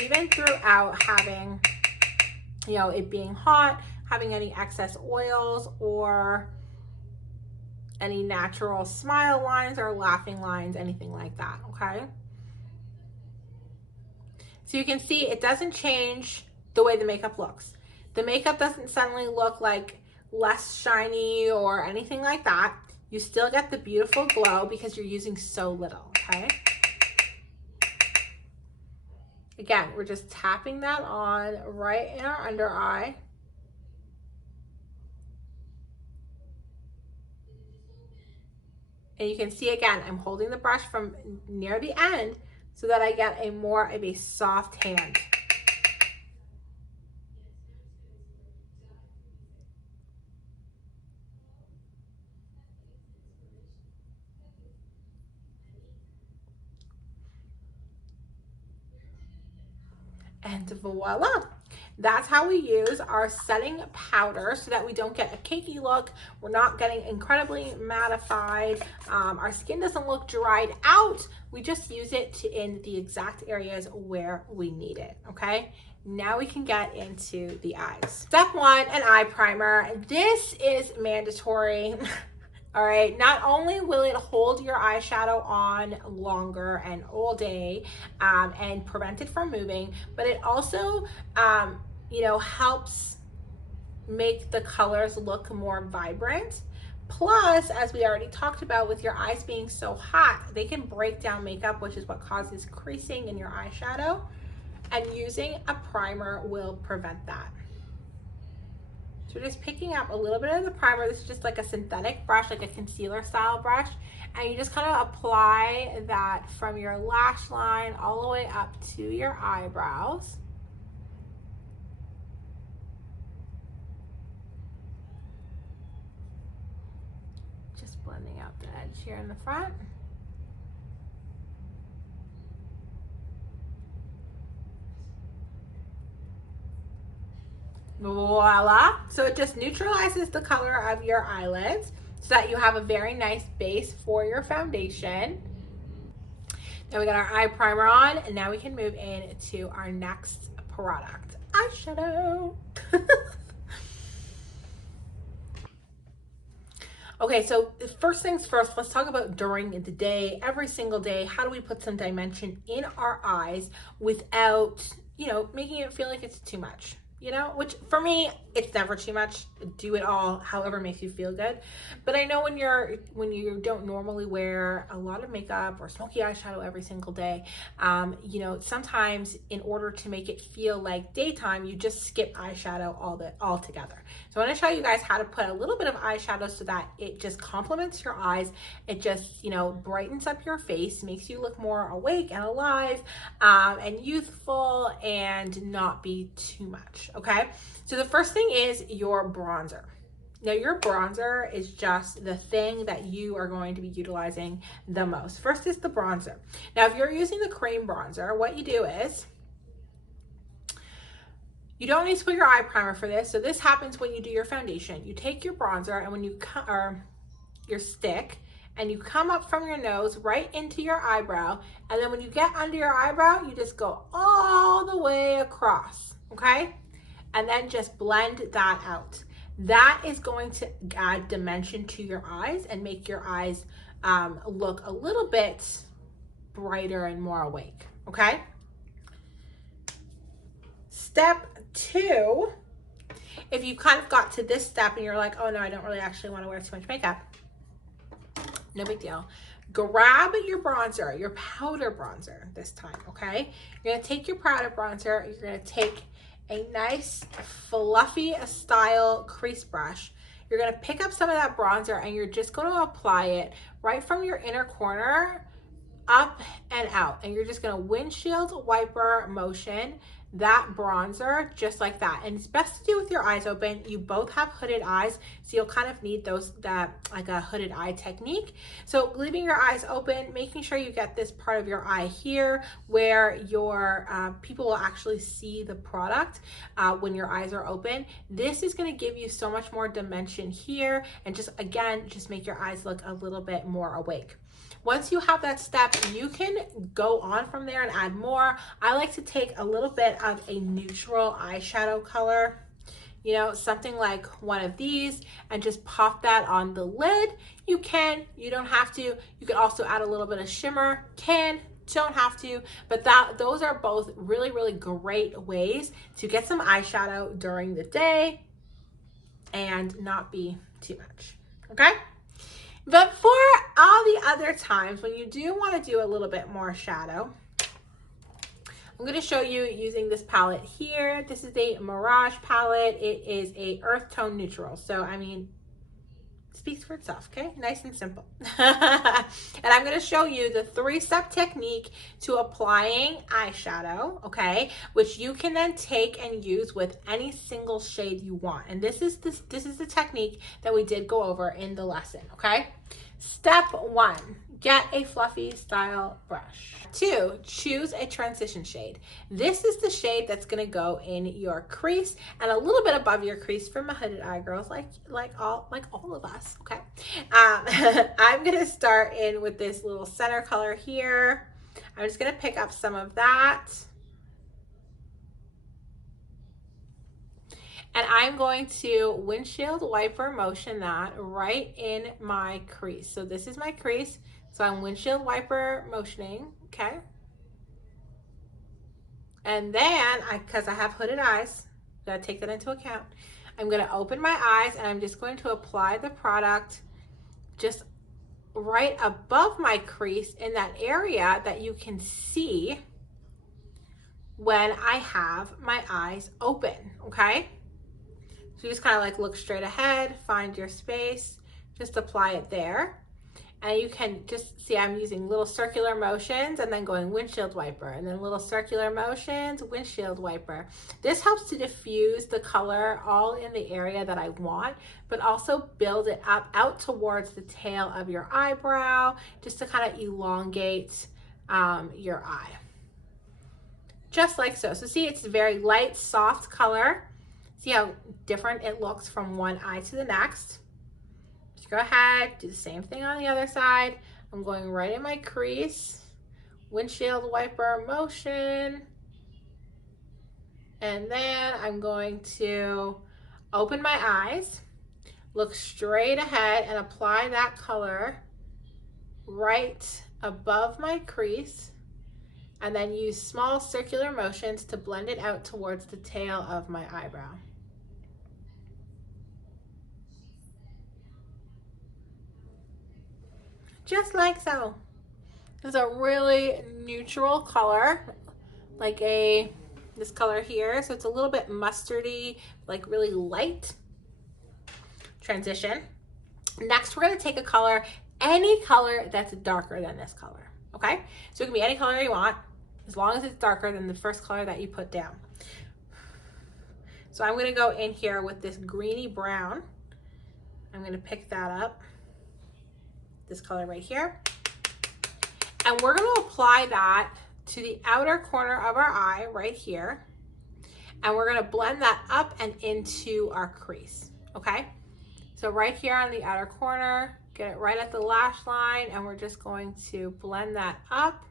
even throughout having, you know, it being hot, having any excess oils or any natural smile lines or laughing lines, anything like that, okay? So you can see it doesn't change the way the makeup looks. The makeup doesn't suddenly look like less shiny or anything like that. You still get the beautiful glow because you're using so little, okay? Again, we're just tapping that on right in our under eye. And you can see again, I'm holding the brush from near the end so that I get a more of a soft hand. And voila. That's how we use our setting powder so that we don't get a cakey look. We're not getting incredibly mattified. Our skin doesn't look dried out. We just use it in the exact areas where we need it, okay? Now we can get into the eyes. Step one, an eye primer. This is mandatory. All right, not only will it hold your eyeshadow on longer and all day and prevent it from moving, but it also, you know, helps make the colors look more vibrant. Plus, as we already talked about, with your eyes being so hot, they can break down makeup, which is what causes creasing in your eyeshadow. And using a primer will prevent that. So we're just picking up a little bit of the primer. This is just like a synthetic brush, like a concealer style brush. And you just kind of apply that from your lash line all the way up to your eyebrows. Just blending out the edge here in the front. Voila. So it just neutralizes the color of your eyelids so that you have a very nice base for your foundation. Now we got our eye primer on, and now we can move into our next product, eyeshadow. Okay, so first things first, let's talk about during the day, every single day. How do we put some dimension in our eyes without, you know, making it feel like it's too much? You know, which for me, it's never too much. Do it all however makes you feel good. But I know when you don't normally wear a lot of makeup or smoky eyeshadow every single day, you know, sometimes in order to make it feel like daytime, you just skip eyeshadow all together. So I want to show you guys how to put a little bit of eyeshadow so that it just complements your eyes. It just, you know, brightens up your face, makes you look more awake and alive and youthful, and not be too much. Okay, so the first thing is your bronzer. Now your bronzer is just the thing that you are going to be utilizing the most. First is the bronzer. Now if you're using the cream bronzer, what you do is, you don't need to put your eye primer for this. So this happens when you do your foundation. You take your bronzer and when you or your stick, and you come up from your nose right into your eyebrow, and then when you get under your eyebrow, you just go all the way across, okay? And then just blend that out. That is going to add dimension to your eyes and make your eyes look a little bit brighter and more awake, okay? Step two, if you kind of got to this step and you're like, oh no, I don't really actually want to wear too much makeup, no big deal. Grab your bronzer, your powder bronzer this time, okay? You're gonna take your powder bronzer, you're gonna take a nice fluffy style crease brush. You're gonna pick up some of that bronzer and you're just gonna apply it right from your inner corner up and out. And you're just gonna windshield wiper motion that bronzer just like that. And it's best to do with your eyes open. You both have hooded eyes, so you'll kind of need like a hooded eye technique. So leaving your eyes open, making sure you get this part of your eye here where your people will actually see the product when your eyes are open. This is going to give you so much more dimension here, and just again, just make your eyes look a little bit more awake. Once you have that step, you can go on from there and add more. I like to take a little bit of a neutral eyeshadow color, you know, something like one of these, and just pop that on the lid. You can, you don't have to. You can also add a little bit of shimmer. Can, don't have to, but those are both really, really great ways to get some eyeshadow during the day and not be too much, okay? But for all the other times when you do want to do a little bit more shadow, I'm going to show you using this palette here. This is a Mirage palette. It is a earth tone neutral. So, I mean, it speaks for itself, okay? Nice and simple. And I'm going to show you the 3-step technique to applying eyeshadow, okay? Which you can then take and use with any single shade you want. And this is the technique that we did go over in the lesson, okay? Step 1, get a fluffy style brush. 2, choose a transition shade. This is the shade that's gonna go in your crease and a little bit above your crease for my hooded eye girls, like all of us, okay? I'm gonna start in with this little center color here. I'm just gonna pick up some of that. And I'm going to windshield wiper motion that right in my crease. So this is my crease. So I'm windshield wiper motioning, okay? And then, because I have hooded eyes, gotta take that into account. I'm gonna open my eyes and I'm just going to apply the product just right above my crease in that area that you can see when I have my eyes open, okay? So you just kind of like look straight ahead, find your space, just apply it there. And you can just see I'm using little circular motions and then going windshield wiper and then little circular motions, windshield wiper. This helps to diffuse the color all in the area that I want, but also build it up out towards the tail of your eyebrow, just to kind of elongate your eye. Just like so. So see, it's a very light, soft color. See how different it looks from one eye to the next. Just go ahead, do the same thing on the other side. I'm going right in my crease, windshield wiper motion, and then I'm going to open my eyes, look straight ahead, and apply that color right above my crease, and then use small circular motions to blend it out towards the tail of my eyebrow. Just like so. It's a really neutral color, like this color here. So it's a little bit mustardy, like really light transition. Next, we're gonna take a color, any color that's darker than this color, okay? So it can be any color you want, as long as it's darker than the first color that you put down. So I'm gonna go in here with this greeny brown. I'm gonna pick that up, this color right here. And we're gonna apply that to the outer corner of our eye right here. And we're gonna blend that up and into our crease, okay? So right here on the outer corner, get it right at the lash line, and we're just going to blend that up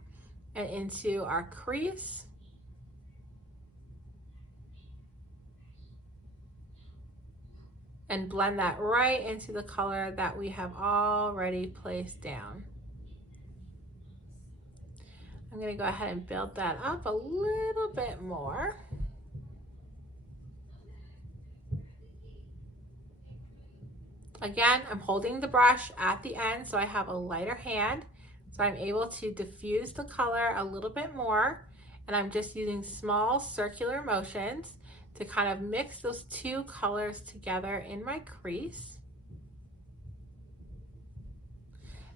and into our crease. And blend that right into the color that we have already placed down. I'm gonna go ahead and build that up a little bit more. Again, I'm holding the brush at the end so I have a lighter hand, so I'm able to diffuse the color a little bit more, and I'm just using small circular motions to kind of mix those two colors together in my crease.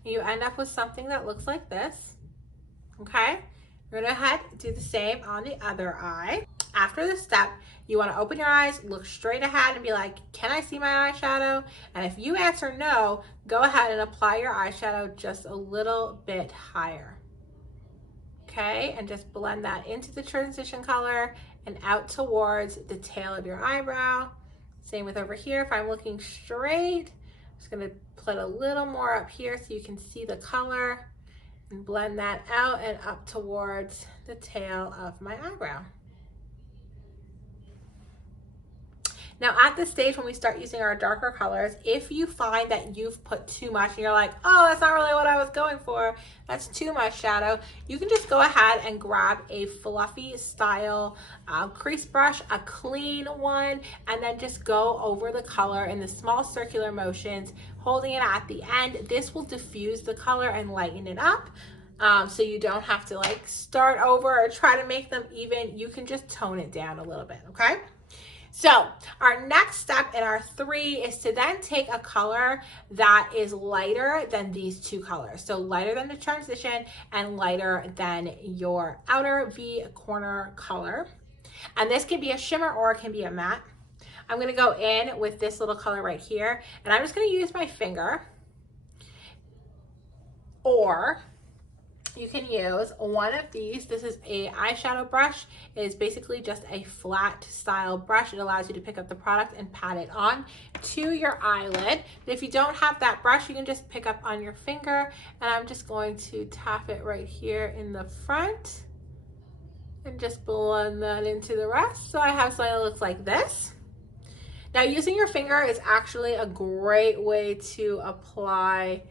You end up with something that looks like this, okay? We're gonna go ahead and do the same on the other eye. After this step, you wanna open your eyes, look straight ahead and be like, can I see my eyeshadow? And if you answer no, go ahead and apply your eyeshadow just a little bit higher. Okay, and just blend that into the transition color and out towards the tail of your eyebrow. Same with over here. If I'm looking straight Just gonna put a little more up here so you can see the color and blend that out and up towards the tail of my eyebrow. Now at this stage when we start using our darker colors, if you find that you've put too much and you're like, oh, that's not really what I was going for, that's too much shadow, you can just go ahead and grab a fluffy style crease brush, a clean one, and then just go over the color in the small circular motions, holding it at the end. This will diffuse the color and lighten it up. So you don't have to like start over or try to make them even. You can just tone it down a little bit, okay? So our next step in our 3 is to then take a color that is lighter than these 2 colors. So lighter than the transition and lighter than your outer V corner color. And this can be a shimmer or it can be a matte. I'm gonna go in with this little color right here, and I'm just gonna use my finger, or you can use one of these. This is a eyeshadow brush. It is basically just a flat style brush. It allows you to pick up the product and pat it on to your eyelid. But if you don't have that brush, you can just pick up on your finger, and I'm just going to tap it right here in the front and just blend that into the rest. So I have something that looks like this. Now using your finger is actually a great way to apply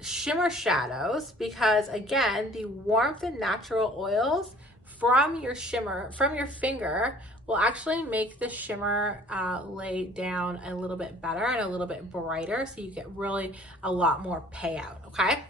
shimmer shadows, because again, the warmth and natural oils from your finger will actually make the shimmer lay down a little bit better and a little bit brighter, so you get really a lot more payout, okay?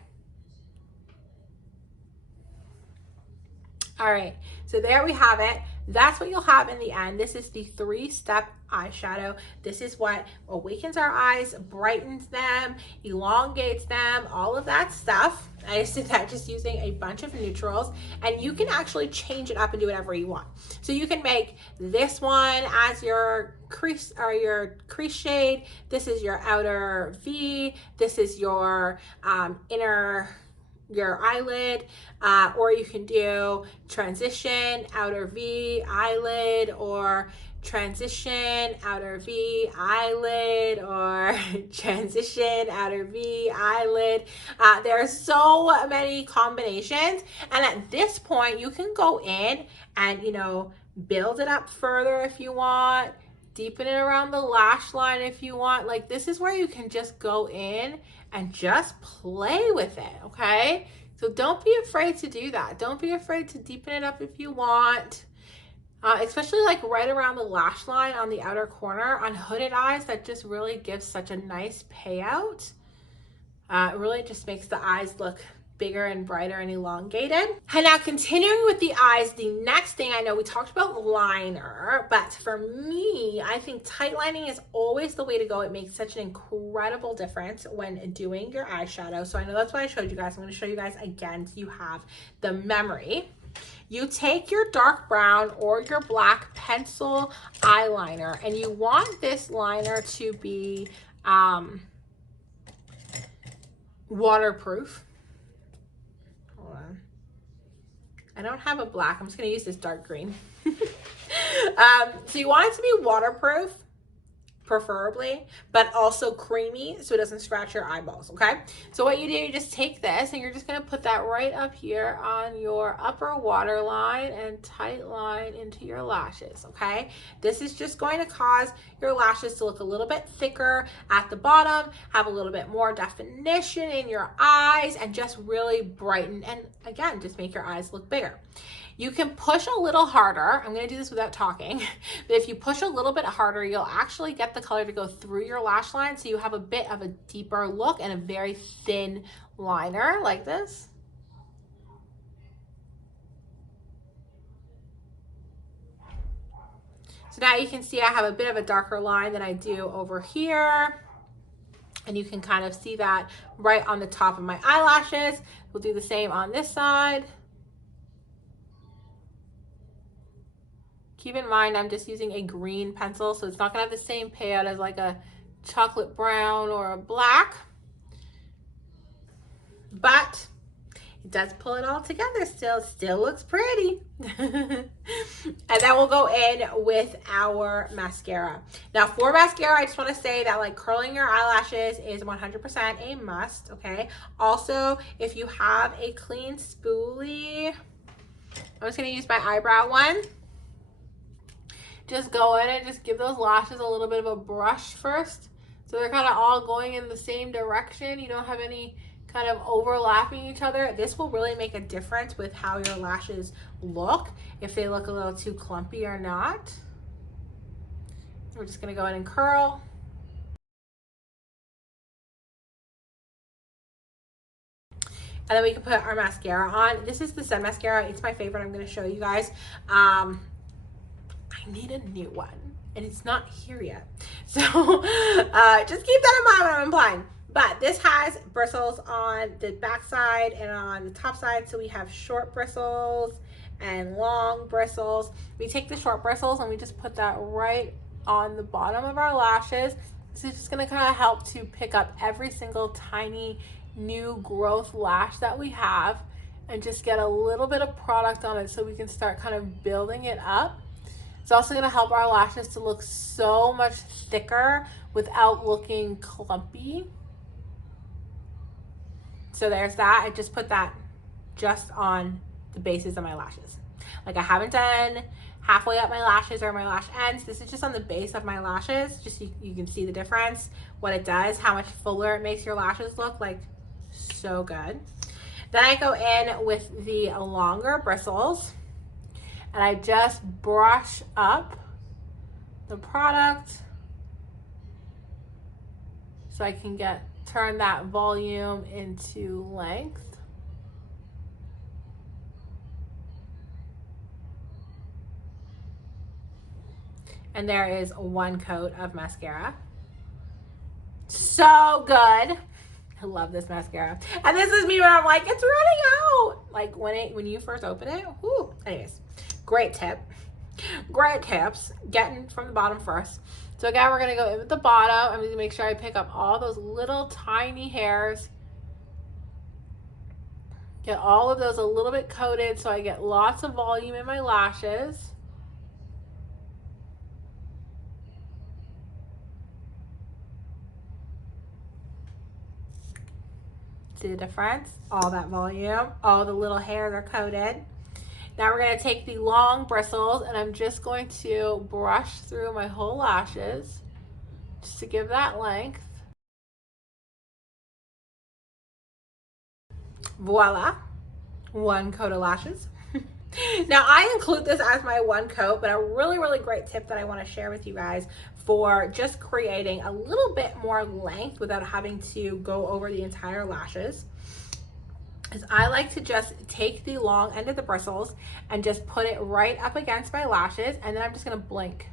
All right, so there we have it. That's what you'll have in the end. This is the 3-step eyeshadow. This is what awakens our eyes, brightens them, elongates them, all of that stuff. I just did that just using a bunch of neutrals, and you can actually change it up and do whatever you want. So you can make this one as your crease or your crease shade. This is your outer V. This is your your eyelid, or you can do transition, outer V, eyelid, or transition, outer V, eyelid, or transition, outer V, eyelid. There are so many combinations, and at this point you can go in and, you know, build it up further if you want, deepen it around the lash line if you want. Like, this is where you can just go in and just play with it, okay? So don't be afraid to do that. Don't be afraid to deepen it up if you want, especially like right around the lash line on the outer corner. On hooded eyes, that just really gives such a nice payout. It really just makes the eyes look bigger and brighter and elongated. And now continuing with the eyes, the next thing, I know we talked about liner, but for me, I think tight lining is always the way to go. It makes such an incredible difference when doing your eyeshadow. So I know that's what I showed you guys. I'm going to show you guys again so you have the memory. You take your dark brown or your black pencil eyeliner, and you want this liner to be waterproof. I don't have a black. I'm just going to use this dark green. So you want it to be waterproof, preferably, but also creamy so it doesn't scratch your eyeballs, okay? So what you do, you just take this and you're just going to put that right up here on your upper waterline and tight line into your lashes, okay? This is just going to cause your lashes to look a little bit thicker at the bottom, have a little bit more definition in your eyes, and just really brighten, and again, just make your eyes look bigger. You can push a little harder. I'm gonna do this without talking, but if you push a little bit harder, you'll actually get the color to go through your lash line, so you have a bit of a deeper look and a very thin liner like this. So now you can see I have a bit of a darker line than I do over here. And you can kind of see that right on the top of my eyelashes. We'll do the same on this side. Keep in mind, I'm just using a green pencil, so it's not gonna have the same payout as like a chocolate brown or a black. But It does pull it all together still looks pretty. And then we'll go in with our mascara. Now for mascara, I just want to say that like curling your eyelashes is 100% a must, okay? Also, if you have a clean spoolie, I'm just gonna use my eyebrow one. Just go in and just give those lashes a little bit of a brush first. So they're kind of all going in the same direction. You don't have any kind of overlapping each other. This will really make a difference with how your lashes look, if they look a little too clumpy or not. We're just gonna go in and curl. And then we can put our mascara on. This is the Sun mascara. It's my favorite. I'm gonna show you guys. I need a new one and it's not here yet. So just keep that in mind when I'm applying. But this has bristles on the back side and on the top side. So we have short bristles and long bristles. We take the short bristles and we just put that right on the bottom of our lashes. So it's just gonna kind of help to pick up every single tiny new growth lash that we have and just get a little bit of product on it so we can start kind of building it up. It's also gonna help our lashes to look so much thicker without looking clumpy. So there's that. I just put that just on the bases of my lashes. Like I haven't done halfway up my lashes or my lash ends. This is just on the base of my lashes. Just so you can see the difference, what it does, how much fuller it makes your lashes look, like so good. Then I go in with the longer bristles and I just brush up the product so I can turn that volume into length. And there is one coat of mascara. So good. I love this mascara. And this is me when I'm like, it's running out. Like when you first open it, whoo. Anyways, great tip. Great tips. Getting from the bottom first. So again, we're gonna go in with the bottom. I'm gonna make sure I pick up all those little tiny hairs. Get all of those a little bit coated so I get lots of volume in my lashes. See the difference? All that volume, all the little hairs are coated. Now we're gonna take the long bristles and I'm just going to brush through my whole lashes just to give that length. Voila, one coat of lashes. Now I include this as my one coat, but a really great tip that I want to share with you guys for just creating a little bit more length without having to go over the entire lashes is I like to just take the long end of the bristles and just put it right up against my lashes, and then I'm just gonna blink.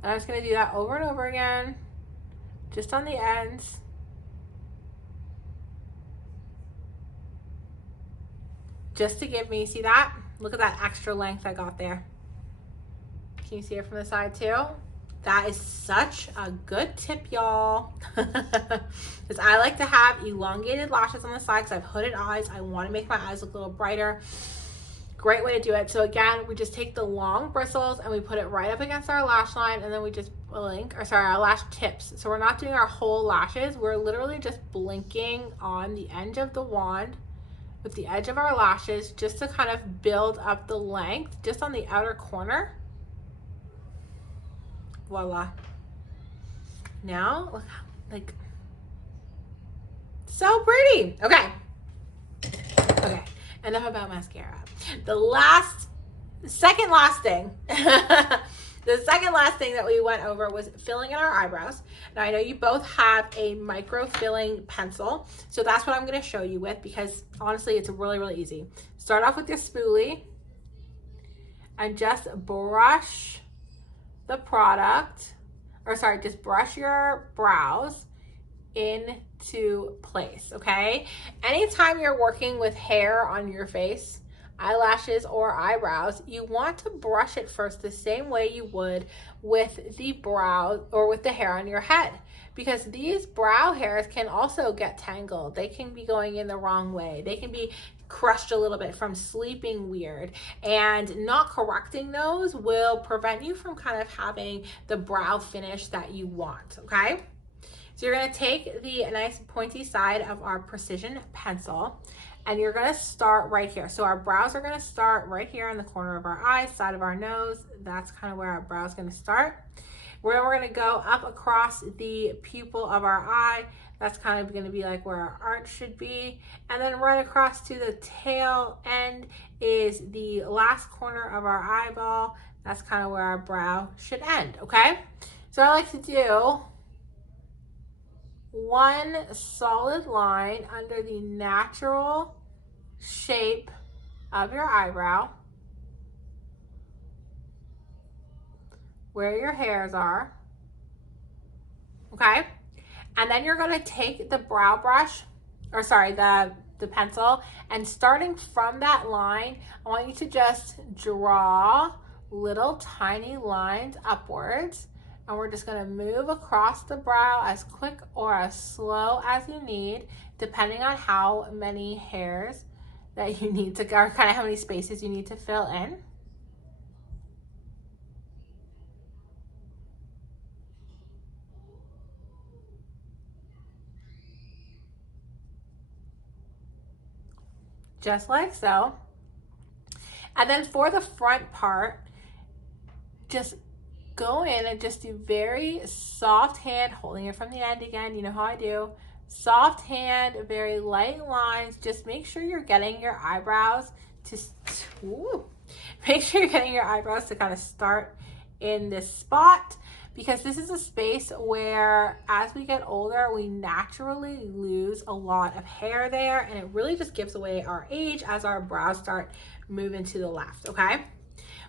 And I'm just gonna do that over and over again, just on the ends. Just to give me, see that? Look at that extra length I got there. Can you see it from the side too? That is such a good tip, y'all. Because I like to have elongated lashes on the side because I have hooded eyes. I want to make my eyes look a little brighter. Great way to do it. So again, we just take the long bristles and we put it right up against our lash line, and then we just blink, or sorry, our lash tips. So we're not doing our whole lashes. We're literally just blinking on the edge of the wand with the edge of our lashes just to kind of build up the length just on the outer corner. Voila. Now, look how, like, so pretty. Okay. Okay, enough about mascara. The second last thing that we went over was filling in our eyebrows. Now I know you both have a micro filling pencil, so that's what I'm going to show you with, because honestly it's really easy. Start off with your spoolie and just brush the product, or sorry, just brush your brows into place, okay? Anytime you're working with hair on your face, eyelashes or eyebrows, you want to brush it first the same way you would with the brow or with the hair on your head, because these brow hairs can also get tangled. They can be going in the wrong way. They can be crushed a little bit from sleeping weird, and not correcting those will prevent you from kind of having the brow finish that you want, okay? So you're going to take the nice pointy side of our precision pencil, and you're going to start right here. So our brows are going to start right here in the corner of our eyes, side of our nose. That's kind of where our brow is going to start. We're going to go up across the pupil of our eye. That's kind of going to be like where our arch should be. And then right across to the tail end is the last corner of our eyeball. That's kind of where our brow should end, okay? So I like to do one solid line under the natural shape of your eyebrow, where your hairs are, okay? And then you're gonna take the brow brush, or sorry, the pencil, and starting from that line, I want you to just draw little tiny lines upwards, and we're just gonna move across the brow as quick or as slow as you need, depending on how many hairs that you need to, or kind of how many spaces you need to fill in. Just like so. And then for the front part, just go in and just do very soft hand, holding it from the end again, you know how I do. Soft hand, very light lines. Just make sure you're getting your eyebrows to, make sure you're getting your eyebrows to kind of start in this spot, because this is a space where as we get older, we naturally lose a lot of hair there, and it really just gives away our age as our brows start moving to the left, okay?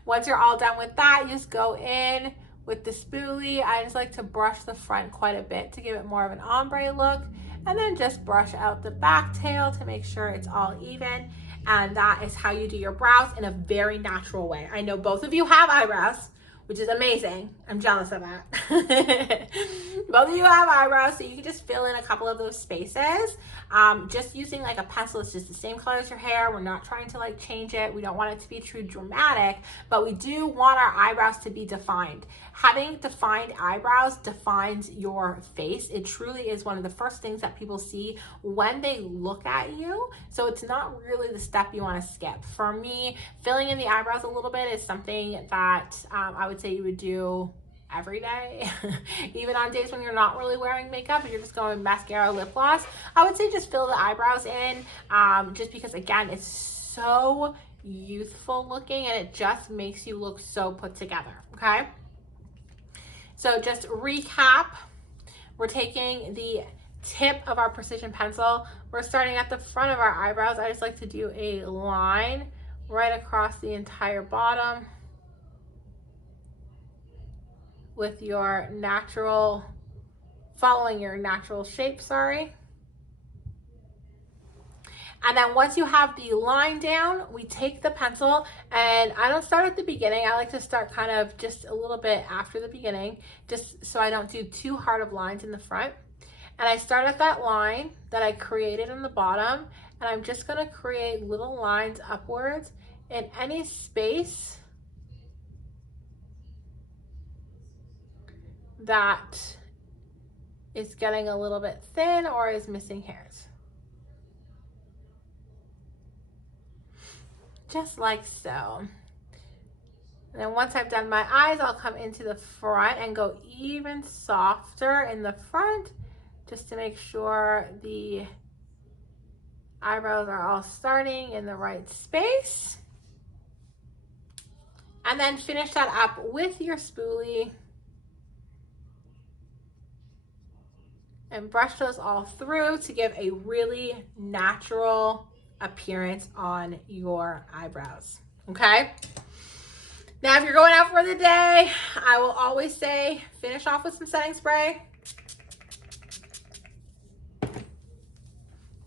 Once you're all done with that, you just go in with the spoolie. I just like to brush the front quite a bit to give it more of an ombre look, and then just brush out the back tail to make sure it's all even. And that is how you do your brows in a very natural way. I know both of you have eyebrows, which is amazing. I'm jealous of that. Both of you have eyebrows, so you can just fill in a couple of those spaces. Just using like a pencil, it's just the same color as your hair. We're not trying to like change it. We don't want it to be too dramatic, but we do want our eyebrows to be defined. Having defined eyebrows defines your face. It truly is one of the first things that people see when they look at you. So it's not really the step you want to skip. For me, filling in the eyebrows a little bit is something that I would say you would do every day. Even on days when you're not really wearing makeup, if you're just going mascara, lip gloss, I would say just fill the eyebrows in, just because again, it's so youthful looking and it just makes you look so put together, okay? So just recap, we're taking the tip of our precision pencil, we're starting at the front of our eyebrows. I just like to do a line right across the entire bottom with your natural, following your natural shape, sorry. And then once you have the line down, we take the pencil, and I don't start at the beginning. I like to start kind of just a little bit after the beginning, just so I don't do too hard of lines in the front. And I start at that line that I created in the bottom, and I'm just gonna create little lines upwards in any space that is getting a little bit thin or is missing hairs. Just like so. And then once I've done my eyes, I'll come into the front and go even softer in the front, just to make sure the eyebrows are all starting in the right space. And then finish that up with your spoolie and brush those all through to give a really natural appearance on your eyebrows, okay? Now, if you're going out for the day, I will always say finish off with some setting spray.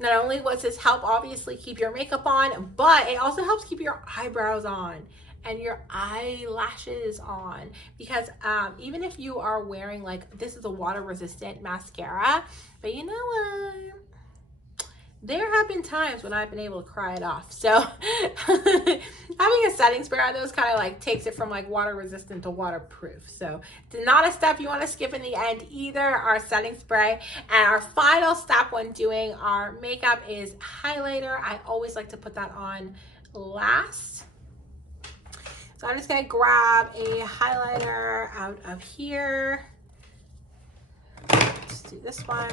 Not only does this help obviously keep your makeup on, but it also helps keep your eyebrows on and your eyelashes on, because even if you are wearing, like, this is a water resistant mascara, but you know what? There have been times when I've been able to cry it off. So having a setting spray on those kind of like takes it from like water resistant to waterproof. So it's not a step you want to skip in the end either, our setting spray. And our final step when doing our makeup is highlighter. I always like to put that on last. So I'm just gonna grab a highlighter out of here. Let's do this one.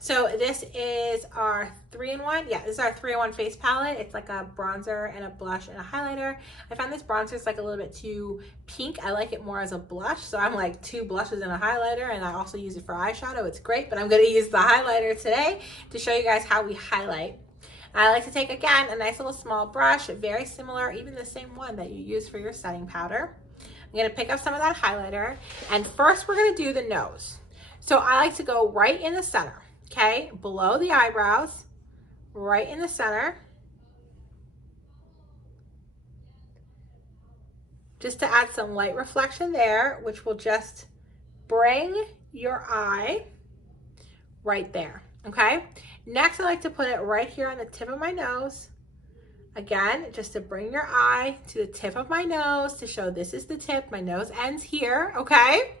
So this is our 3-in-1. Yeah, this is our 3-in-1 face palette. It's like a bronzer and a blush and a highlighter. I found this bronzer is like a little bit too pink. I like it more as a blush. So I'm like 2 blushes and a highlighter, and I also use it for eyeshadow. It's great, but I'm gonna use the highlighter today to show you guys how we highlight. I like to take, again, a nice little small brush, very similar, even the same one that you use for your setting powder. I'm gonna pick up some of that highlighter, and first we're gonna do the nose. So I like to go right in the center. Okay, below the eyebrows, right in the center, just to add some light reflection there, which will just bring your eye right there. Okay, next I like to put it right here on the tip of my nose. Again, just to bring your eye to the tip of my nose to show this is the tip. My nose ends here, okay?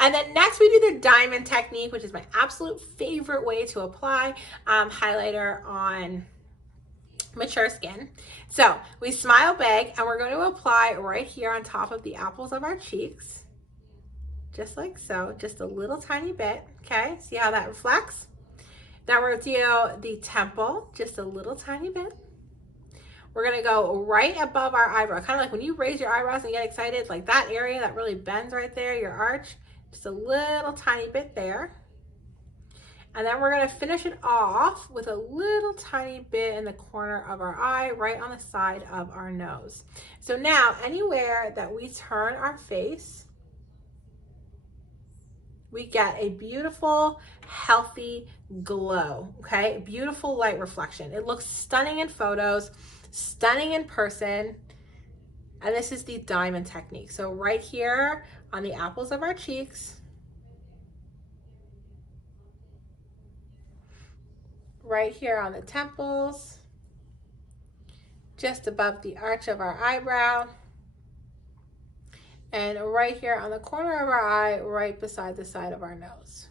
And then next we do the diamond technique, which is my absolute favorite way to apply highlighter on mature skin. So we smile big, and we're going to apply right here on top of the apples of our cheeks. Just like so, just a little tiny bit, okay? See how that reflects? Then we're going to do the temple, just a little tiny bit. We're gonna go right above our eyebrow, kind of like when you raise your eyebrows and get excited, like that area that really bends right there, your arch, just a little tiny bit there. And then we're gonna finish it off with a little tiny bit in the corner of our eye, right on the side of our nose. So now, anywhere that we turn our face, we get a beautiful, healthy glow, okay? Beautiful light reflection. It looks stunning in photos, stunning in person. And this is the diamond technique. So right here on the apples of our cheeks, right here on the temples, just above the arch of our eyebrow, and right here on the corner of our eye, right beside the side of our nose.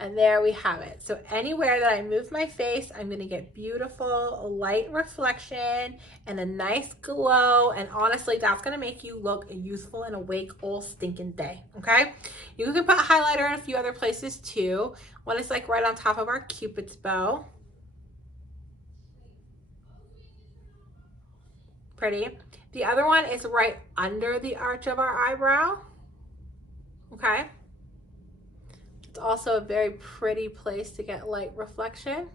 And there we have it. So anywhere that I move my face, I'm gonna get beautiful light reflection and a nice glow. And honestly, that's gonna make you look youthful and awake all stinking day, okay? You can put highlighter in a few other places too. One is like right on top of our Cupid's bow. Pretty. The other one is right under the arch of our eyebrow, okay? It's also a very pretty place to get light reflection.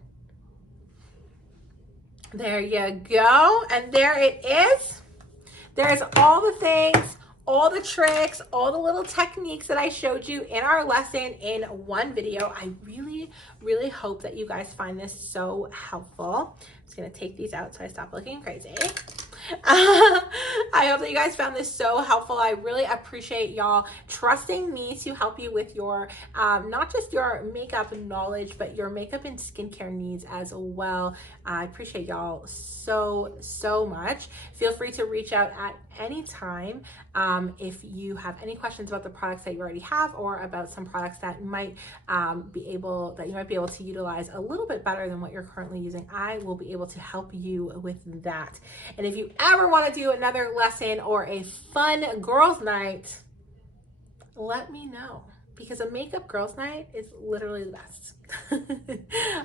There you go. And there it is. There's all the things, all the tricks, all the little techniques that I showed you in our lesson in one video. I really, really hope that you guys find this so helpful. I'm just gonna take these out so I stop looking crazy. I hope that you guys found this so helpful. I really appreciate y'all trusting me to help you with your, not just your makeup knowledge, but your makeup and skincare needs as well. I appreciate y'all so, so much. Feel free to reach out at any time if you have any questions about the products that you already have, or about some products that might you might be able to utilize a little bit better than what you're currently using. I will be able to help you with that. And if you ever want to do another lesson or a fun girls' night, let me know, because a makeup girls' night is literally the best.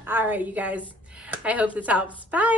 All right, you guys, I hope this helps. Bye.